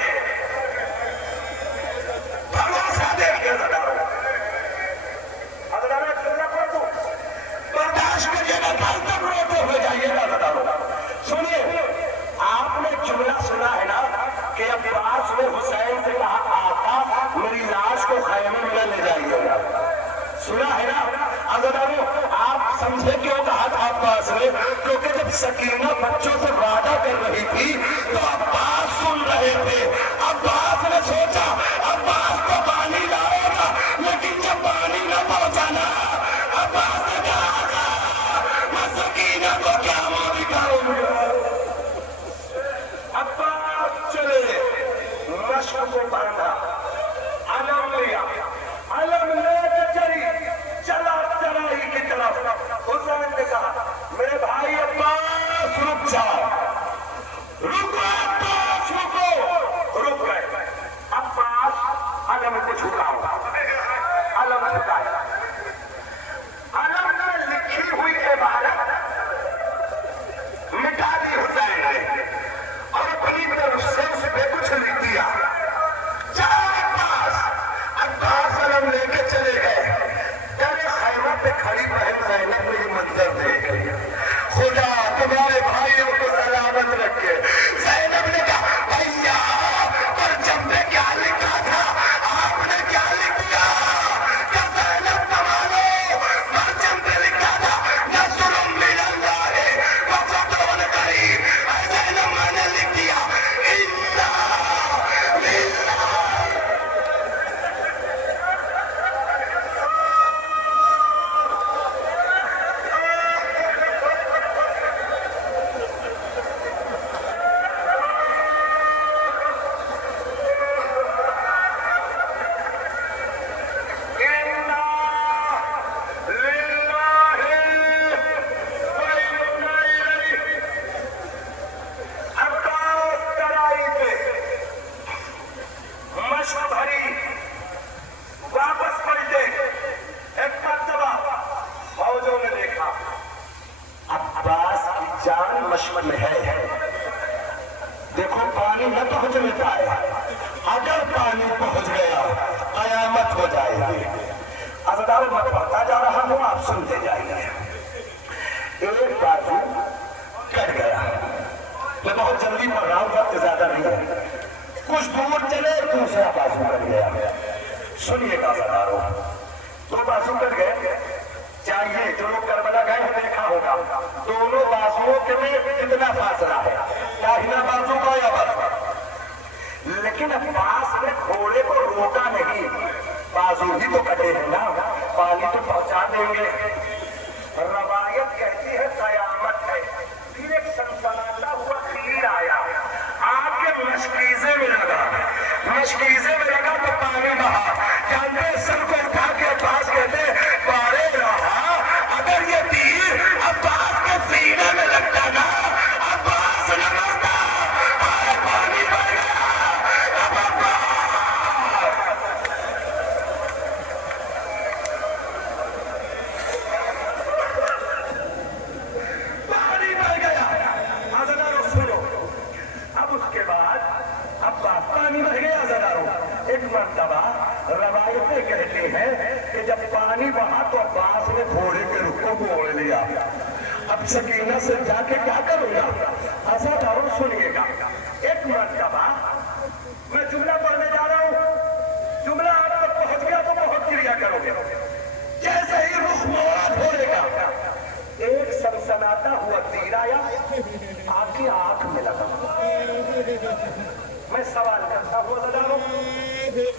بھروسہ دیکھیے ذرا، برداشت کریے گا، کل تک روتے ہوئے جائیے گا۔ سنیے، آپ نے جملہ سنا ہے نا کہ عباس نے حسین سے کہا آقا میری لاش کو خیمے میں لے جائیے گا، سنا ہے نا؟ عزیزانو، آپ سمجھے کیوں کہا تھا عباس نے؟ کیونکہ جب سکینہ بچوں سے وعدہ کر رہی تھی تو عباس سن رہے تھے۔ عباس نے سوچا عباس کو پانی لائے گا، لیکن جب پانی نہ پہنچا نا، عباس نے کہا میں سکینہ کو کیا منہ دکھاؤں گا۔ عباس چلے، مشق کو باندھا، علم لیا، علم لے کے چلی، چلا چرائی کی طرف۔ حسین نے کہا میرے بھائی عباس رک جاؤ، رکو عباس رکو، رک گئے۔ عباس علم کو جھکاؤ، علم جھکایا، علم میں لکھی ہوئی عبارت مٹا دی حسین نے اور اپنی طرف سے اس پہ کچھ لکھ دیا۔ عباس علم لے کے چلے گئے، کہنے خیمہ پہ کھڑی بہن زینب نے یہ منظر دیکھ لیا، خدا تمہارے بھائیوں کو سلامت رکھے۔ زینب نے کہا بھیا پرچم پہ کیا لکھا تھا، آپ نے کیا لکھ دیا؟ کہ زینب سنبھالو، پرچم پہ لکھا تھا نصر من اللہ وفتح قریب، اے زینب میں نے لکھ دیا انا للہ۔ مشق میں ہے، دیکھو پانی نہ پہنچ نہیں پائے، اگر پانی پہنچ گیا قیامت ہو جائے گی۔ عزیزانو، میں پڑھتا جا رہا ہوں، آپ سنتے جائیے۔ ایک بازو کٹ گیا، میں بہت جلدی پڑھ رہا ہوں، وقت زیادہ نہیں ہے۔ کچھ دور چلے دوسرا بازو کٹ گیا، سنیے گا عزیزانو، دو بازو کٹ گئے۔ چاہیے جو لوگ کربلا گئے ہیں دیکھا ہوگا دونوں بازوؤں کے میں کتنا فاصلہ ہے، داہنا بازو بایاں بازو، لیکن عباس نے گھوڑے کو روکا نہیں، بازو ہی تو کٹے ہیں نا، پانی تو پہنچا دیں گے۔ روایت کہتی ہے قیامت ہے، پھر ایک سنسناتا ہوا تیر آیا، آپ کے مشکیزے میں لگا، مشکیزے میں لگا تو پانی بہا، جانتے سر کو اٹھا کے عباس کہتے بارے رہا، اگر یہ تیر عباس کے سینے میں لگتا نا، عباس نہ مرتا، آئے پانی بڑھ گیا، اب عباس۔ پانی بڑھ گیا، عزیزانو سنو، اب اس کے بعد عباس پانی بڑھ گیا۔ عزیزانو، ایک مرتبہ روایتیں کہتے ہیں کہ جب پانی بہا تو عباس نے گھوڑے کے رخ کو موڑ لیا۔ اب سکینہ سے جا کے کیا کروں گا؟ عزیزانو سنیے گا، ایک مرتبہ میں جملہ پڑھنے جا رہا ہوں، جملہ آپ تک پہنچ گیا تو بہت کریا کرو گے۔ جیسے ہی رخ موڑا گھوڑے کا، ایک سنسناتا ہوا تیر آیا، میں سوال کرتا ہوں عزیزانو،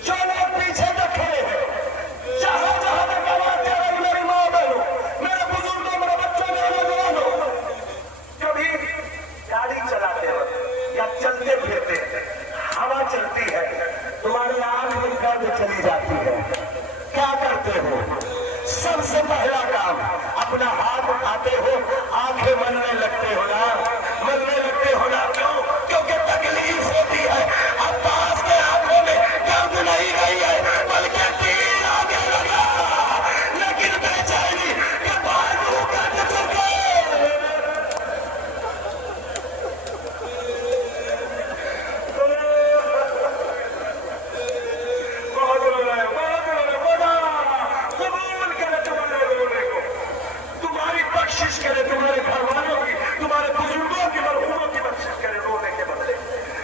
جو لوگ پیچھے تک کھڑے ہیں، جہاں جہاں تک آواز دے رہے ہیں، میری ماں بہنوں، میرے بزرگوں، میرے بچوں، میرے نوجوانوں، کبھی گاڑی چلاتے وقت یا چلتے پھرتے ہوا چلتی ہے، تمہاری آنکھ میں درد چلی جاتی ہے، کیا کرتے ہو؟ سب سے پہلا کام اپنا ہاتھ اٹھاتے ہو، آنکھیں ملنے لگتے ہو نا، ملنے لگتے ہو نا، کیوں؟ کیونکہ تکلیف ہوتی ہے۔ عباس کے ہاتھوں میں درد نہیں رہی ہے بلکہ تیر آگے لگا، لیکن بے چینی کے بازو کٹ چکے۔ بخشش کرے تمہارے گھر والوں کی، تمہارے بزرگوں کی، مرحوموں کی بخشش کرے رونے کے بدلے۔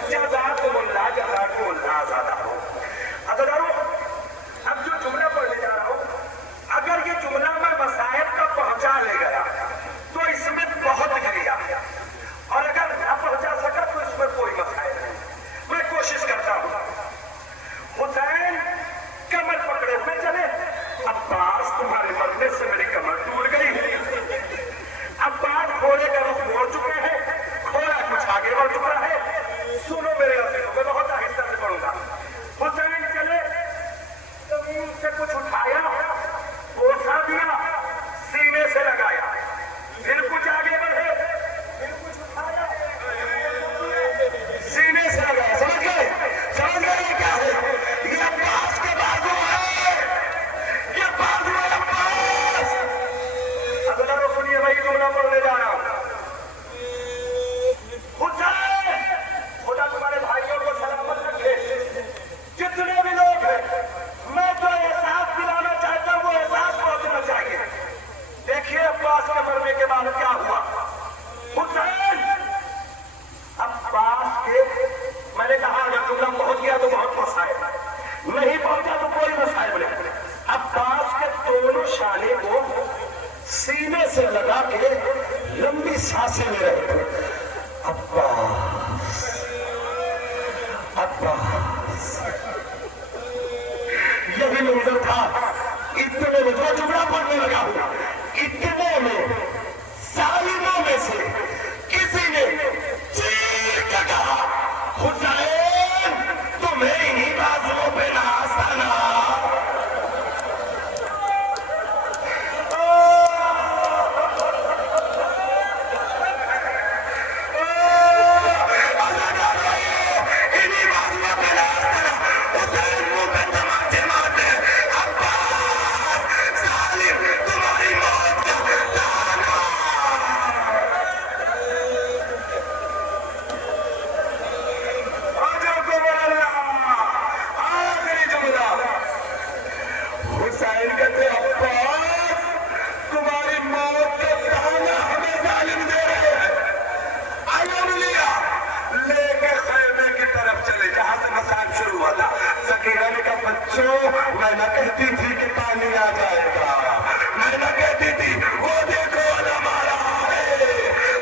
جزاکم اللہ، جزاکم اللہ زیادہ ہو۔ عزیزانو، اب جو جملہ پڑھنے جا رہا ہوں، اگر یہ جملہ میں مسائل تک پہنچا لے گیا تو اس میں بہت گریا، اور اگر نہ پہنچا سکا تو اس میں کوئی مسائل نہیں۔ میں کوشش کرتا ہوں۔ حسین کمر پکڑے ہوئے چلے، عباس تمہارے مرنے سے میری کمر ٹوٹ گئی، عباس گھوڑے کا رخ موڑ چکے ہیں، گھوڑا کچھ آگے بڑھ چکا ہے۔ سنو میرے عزیزوں، میں بہت آہستہ سے پڑھوں گا۔ حسین چلے، زمین سے کچھ اٹھایا، بوسا دیا، سینے سے لگایا، پھر کچھ آگے بڑھے، پھر کچھ اٹھایا، سینے سے لگایا۔ سمجھ گئے؟ سمجھ گئے یہ کیا ہے؟ یہ عباس کے بازو ہے، یہ بازو ہے عباس۔ عزیزانو سنیے، میں یہ جملہ پڑھنے جا رہا ہوں۔ حسین، خدا تمہارے بھائیوں کو سلامت رکھے، جتنے بھی لوگ ہیں، میں جو احساس دلانا چاہتا ہوں وہ احساس پہنچنا چاہیے۔ دیکھیے عباس کے مرنے کے بعد کیا ہوا۔ حسین عباس کے، میں نے کہا اگر جملہ پہنچ گیا تو بہت مسائل، نہیں پہنچا تو کوئی مسائل نہیں۔ عباس کے دونوں شانے کو سینے سے لگا کے لمبی سانسیں لے رہے تھے۔ عباس، عباس، یہی منظر تھا۔ اتنے میں جو جملہ پڑھنے لگا ہوں، اتنے میں ظالموں میں سے کسی نے چیخ کے کہا، حسین تمہیں انہی بازوؤں پہ ناز تھا نا۔ میں نہ کہتی تھی کہ پانی آ جائے گا، میں نہ کہتی تھی وہ دیکھو ہمارا ہے،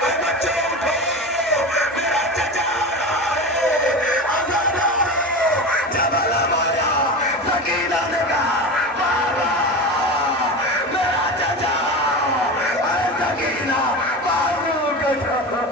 اے بچوں اٹھو میرا چچا آ رہا ہے، آزادارو جبل ہمارا، سکینہ نے کہا بابا میرا چچا، اے سکینہ بازو کٹھا۔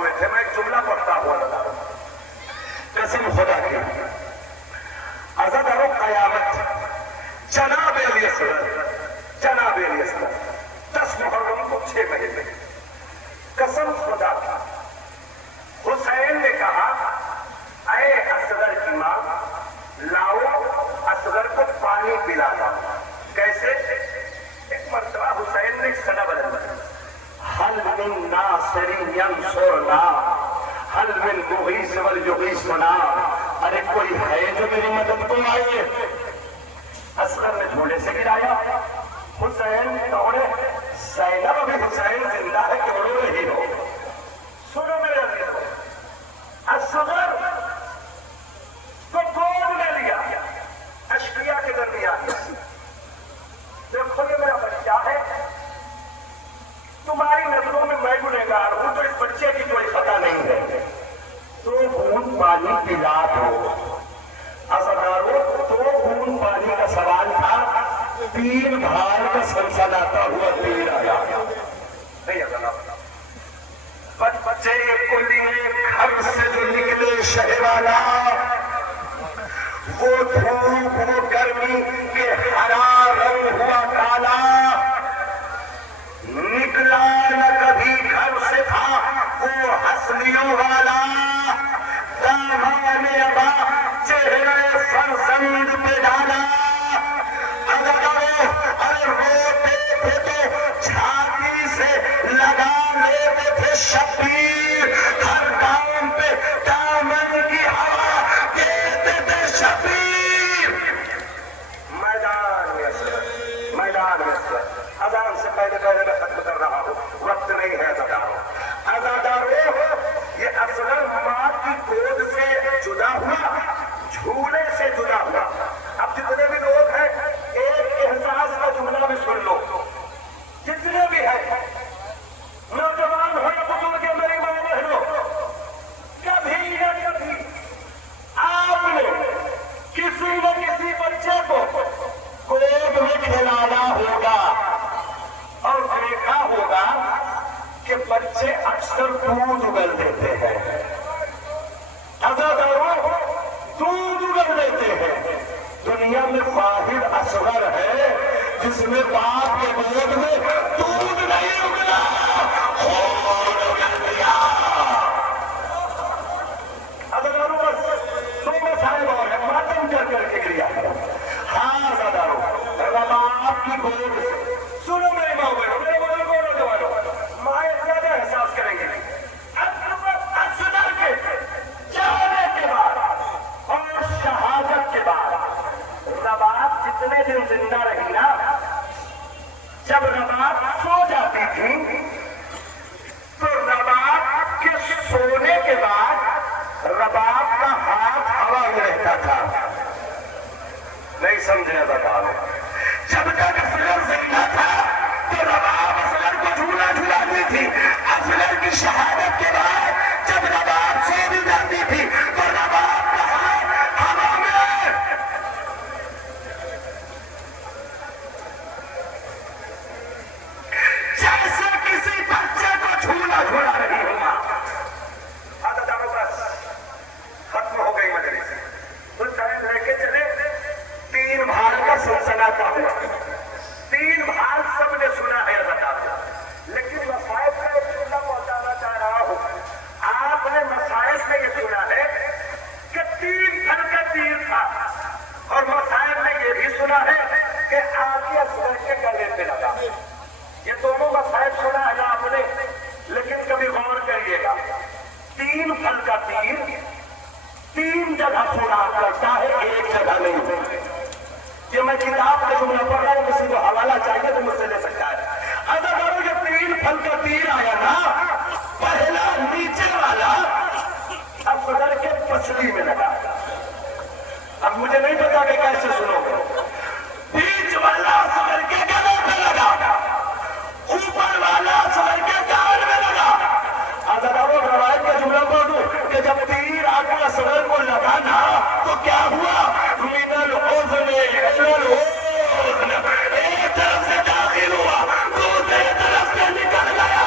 ہوئے تھے. میں ایک جملہ پڑھتا ہوا بتا رہا ہوں. قسم خدا کی عزادارو قیامت جناب علی اصغر 10 محرم کو 6 مہینے. قسم خدا کی حسین نے کہا اے اصغر کی ماں لاؤ اصغر کو پانی پلا دو. کیسے؟ ایک مرتبہ حسین نے صدا بدل حل من ناصر ینصرنا حل من مغیث یغیثنا. ارے کوئی ہے جو میری مدد کو آئے. اصغر نے جھولے سے گرایا. حسین دوڑے. زینب ابھی حسین زندہ ہے کہ بڑو نہیں ہو. سنو میرے عزیزو اصغر کو گود میں لیا اشقیاء کے درمیان. دیکھو یہ میرا بچہ ہے. تمہاری نظروں میں میں گنہگار ہوں تو اس بچے کی کوئی خطا نہیں ہے. تو بوند پانی پلا دو. عزادارو 2 بوند پانی کا سوال تھا. 3 بھار کا سلسلاتا ہوا تیر آیا. نہیں عزادارو بچے کو لیے گھر سے جو نکلے شہ والا وہ دھوپ وہ گرمی کے ہرا رنگ ہوا کالا. نکلا نہ کبھی گھر سے تھا وہ ہنسلیوں والا. دامان ابا چہرے فرزند پہ ڈالا. ارے روتے تھے تو چھاتی سے لگا لیتے تھے شبیر. ہر دام پہ دامن کی ہوا دیتے تھے شبیر. میدان میں اذان سے پہلے میں ختم کر رہا ہوں. وقت نہیں ہے عزادارو. یہ اصغر ماں کی گود سے جدا ہوا, جھولے سے جدا ہوا. اب جتنے بھی لوگ ہیں ایک احساس کا جملہ بھی سن لو. جتنے بھی ہیں نوجوان ہو یا بزرگ میری ماں بہنوں, کبھی نہ کبھی آپ نے کسی نہ کسی بچے کو گود میں کھلانا ہوگا اور دیکھا ہوگا کہ بچے اکثر دودھ اگل دیتے ہیں. عزادارو دودھ اگل دیتے ہیں. دنیا میں واحد اصغر ہے جس میں باپ کے گود میں دودھ نہیں اگلا, خون اگل دیا. عزادارو بس 2 مسائل اور ہیں. ماتم کر کے گریا. ہاں عزادارو باپ کی گود سے. سنو میری ماں بہنوں, میرے بزرگوں نوجوانوں, مائیں زیادہ احساس کریں گے. اصغر کے جانے کے بعد اور شہادت کے بعد رباب جتنے دن زندہ رہی نا, جب رباب سو جاتی تھی تو رباب کے سونے کے بعد رباب کا ہاتھ ہوا میں رہتا تھا. نہیں سمجھے عزادارو. جب تک اصغر زندہ تھا تو رباب اصغر کو جھولا جھولاتی تھی. اصغر کی شہادت کے بعد جب رباب سو بھی جاتی تھی تو رباب کا ہاتھ ہوا میں. جیسے کسی بچے کو جھولا جھولا رہی ہوں ماں. عزادارو بس ختم ہو گئی مجلس. حسین لے کے چلے. 3 بھار کا سلسلہ ہوا. 3 بھار سب نے سنا ہے عزادارو. لیکن مسائل میں ایک جملہ پہنچانا چاہ رہا ہوں. آپ نے مسائل میں یہ سنا ہے کہ 3 پھل کا تیر تھا, اور مسائل میں یہ بھی سنا ہے کہ آگے اصغر کے گلے پہ لگا. یہ دونوں مسائل سنا ہے آپ نے, لیکن کبھی غور کریے گا. 3 پھل کا تیر 3 جگہ پورا کرتا ہے, ایک جگہ نہیں. یہ میں کتاب کا جملہ پڑھ رہا ہوں, کسی کو حوالہ چاہیے تو مجھ سے لے سکتا ہے. عزادارو یہ 3 پھل کا تیر آیا نا, پہلا نیچے والا اصغر کے پسلی میں لگا. اب مجھے نہیں پتا کہ کیسے سنو گے. بیچ والا اصغر کے گلے میں لگا, اوپر والا اصغر کے گال میں لگا. عزادارو روایت کا جملہ پڑھ دوں کہ جب تیر آ کے اصغر کو لگا نا تو کیا ہوا, من الاذن الى الاذن, ایک طرف سے داخل ہوا دوسرے طرف سے نکل گیا.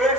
1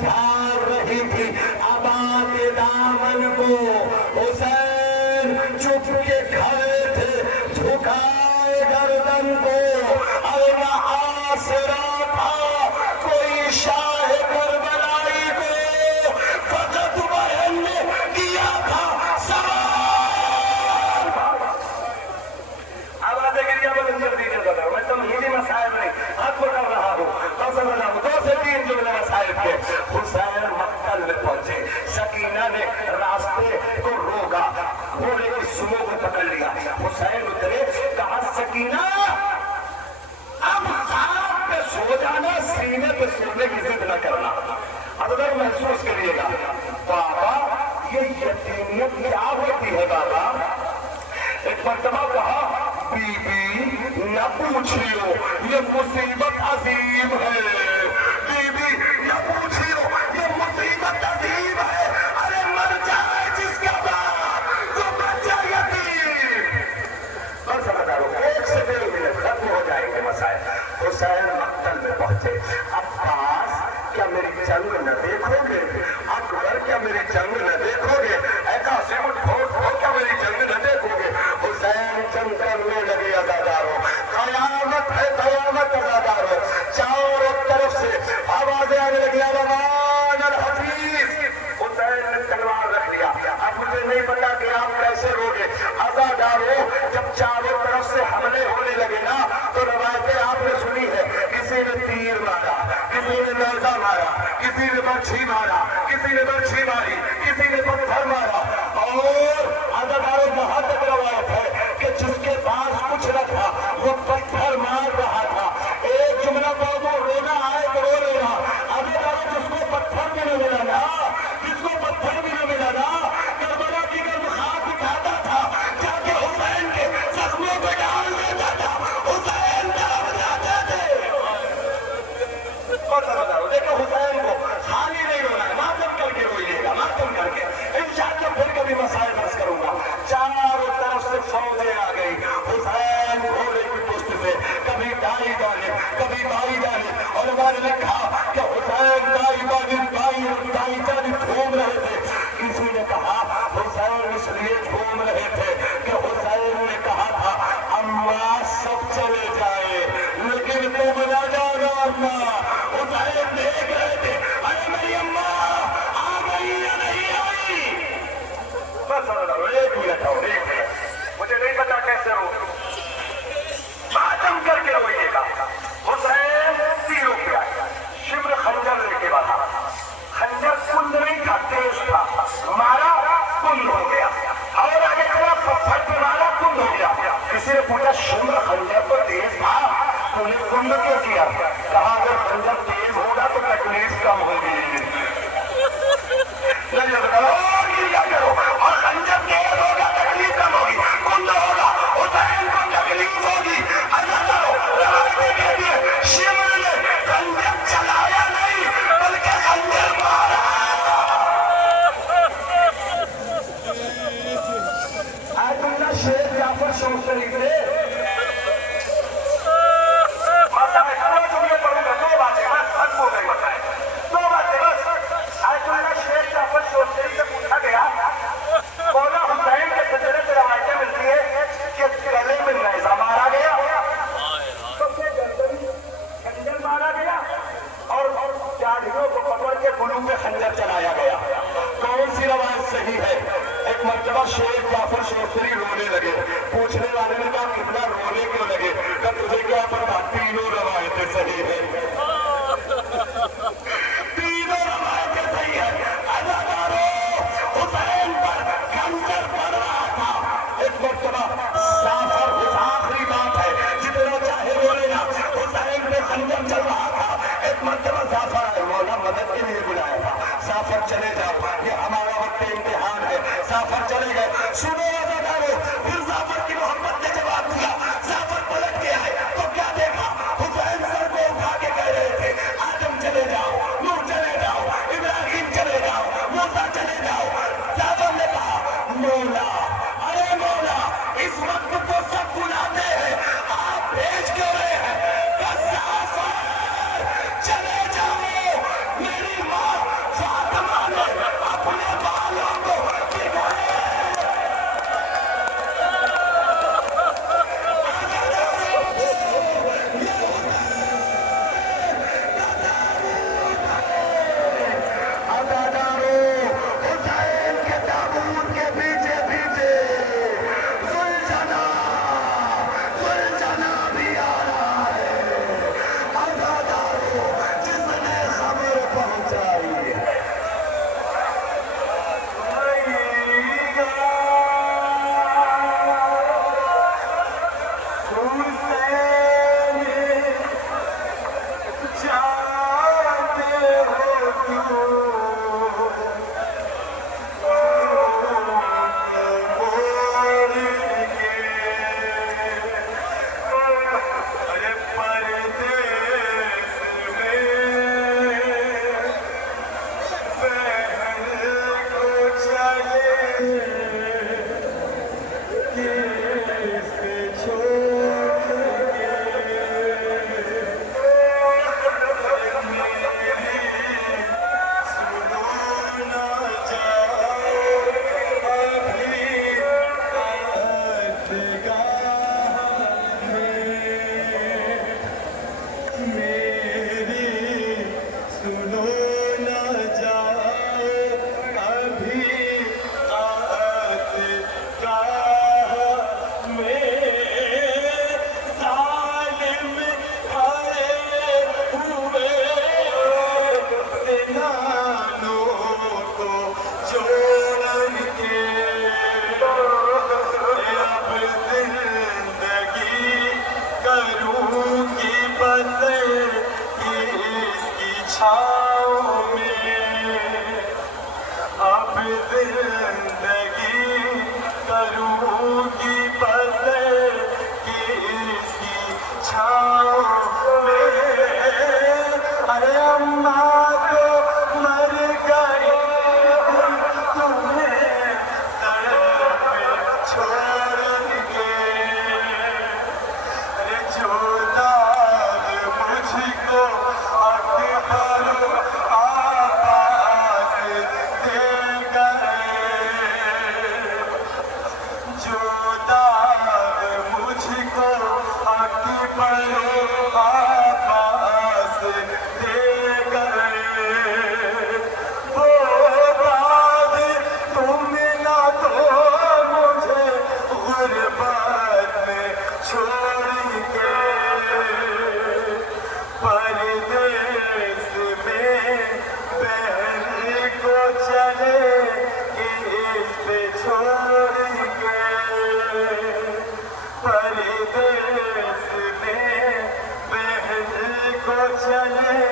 جھاڑ رہی تھی ابا کے دامن کو، حسین چپ کے کھڑے تھے جھکائے گردن کو، اور نہ آسرا تھا کوئی شاہ کربلائی کو، فقط بہن نے کیا تھا سوال۔ آواز گریہ بلندر دیجیے ذرا، میں تمہیدی مسائل نہیں حق کو کر رہا ہوں، قسم اللہ دو سے تین جملے مسائل کے۔ حسین مقتل میں پہنچے، سکینہ نے راستے کو روکا، گھوڑے کی سموں کو پکڑ لیا، حسین اترے، کہا سکینہ اب خواب پہ سو جانا، سینے پہ سونے کی ضد نہ کرنا، اگر محسوس کریے گا بابا یہ یتیمیت کیا ہوتی ہے بابا۔ ایک مرتبہ کہا بی بی نہ پوچھیو یہ مصیبت عظیم ہے، بی بی نہ پوچھیو یہ مصیبت عظیم ہے، ارے مر جائے جس کا باپ تو بچہ یتیم۔ اور سمجھا رہو 1 سے 1.5 منٹ ختم ہو جائیں گے مسائل۔ حسین مقتل میں پہنچے، عباس کیا میری جنگ نہ دیکھو گے، اکبر کیا میری جنگ نہ دیکھو گے، اے قاسم اٹھو کیا میری جنگ نہ دیکھو گے۔ حسین جنگ کرنے لگے عزاداروں، قیامت ہے قیامت عزاداروں، چاروں طرف سے آوازیں آنے لگی امان الحفیظ۔ حسین نے تلوار رکھ لیا، اب مجھے نہیں پتا کہ آپ کیسے روگے عزاداروں، جب چاروں طرف سے حملے ہونے لگے نا تو روایتیں آپ نے سنی ہے، کسی نے تیر مارا، کسی نے نیزہ مارا، کسی نے برچھی مارا، کسی نے برچھی ماری، کسی نے پتھر مارا، اور عزاداروں یہاں تک روایت ہے کہ جس کے پاس کچھ نہ تھا وہ پتھر مار رہا تھا۔ ایک جملہ کو رونا آئے تو رو لینا، عزاداروں جس کو پتھر بھی نہ ملا نا، جس کو پتھر بھی نہ ملا نا، کربلا کی گرد خاک اٹھاتا تھا، جا کے حسین کے زخموں پہ ڈال دیتا تھا، حسین ڈال جاتے تھے۔ اور سمجھو دیکھو حسین کو خالی نہیں رونا ہے، ماتم کر کے روئیے گا، ماتم کر کے انشاءاللہ پھر کبھی مسائل بس کروں گا۔ چاروں طرف سے فوجیں آ گئی، حسین گھوڑے کی پشت سے کبھی دائیں جانب کبھی بائیں جانب، اور میں نے کہا کہ حسین دائیں جانب گھوم رہے تھے۔ کسی نے کہا حسین اس لیے گھوم رہے تھے کہ حسین نے کہا تھا اماں سب چلے جائے لیکن تم نہ جانا اماں۔ حسین دیکھ رہے تھے ارے میری اماں آ گئی یا نہیں آئی۔ بس ایک منٹ اور ایک منٹ، مجھے نہیں پتا کیسے رو، ماتم کر کے روئیے گا۔ حسین تیروں پہ آئے، شمر خنجر لے کے بڑھا، خنجر کند نہیں تھا، تیز تھا، مارا کند ہو گیا، اور آگے چلا پتھر پہ مارا کند ہو گیا۔ کسی نے پوچھا شمر خنجر تو تیز تھا، تو نے کند کیوں کیا؟ کہا اگر خنجر تیز ہوگا تو تکلیف کم ہوگی، اور خنجر تیز ہوگا تکلیف کم ہوگی، کند ہوگا حسین کو تکلیف ہوگی۔ روایتیں کہتی ہیں شمر نے خنجر چلایا نہیں بلکہ خنجر مارا۔ آیت اللہ شیخ جعفر شوستری سے دو باتیں بس، حق ہو گئی بتائیں، دو باتیں بس۔ آیت اللہ شیخ جعفر شوستری سے پوچھا گیا، مولا حسین کے سجرے سے روایتیں ملتی ہے کہ گلے میں نیزہ مارا گیا، خنجر مارا گیا، اور داڑھیوں کو پکڑ کے گلوں میں خنجر چلایا گیا۔ کون سی روایت صحیح ہے؟ ایک مرتبہ شیخ جعفر شوستری رونے لگے، پوچھنے والے نے کہا کتنا رونے کیوں لگے؟ کہ تجھے کیا پتا تینوں روایتیں صحیح ہیں، تینوں روایتیں صحیح ہیں۔ عزاداروں حسین پر خنجر پڑ رہا تھا۔ ایک مرتبہ سافر آخری بات ہے، جتنا چاہے رو لینا، حسین پہ خنجر چل رہا تھا۔ ایک مرتبہ سافر آئے، مولا مدد کے لیے بلایا تھا، سافر زندگی کروں گی بسر کس کی چھاؤں میں ارے اماں تو مر گئی تمہیں سڑک پہ چھوڑ کے ارے جو داغ مجھ کو اکبر آباس دے گئے جو داغ مجھ کو اکبر آباس دے گئے وہ داغ تم نہ دو مجھے غربت میں چھوڑ کے پردیس میں بہن کو چلے کس پہ چھوڑ کے پردیس میں بہن کو چلے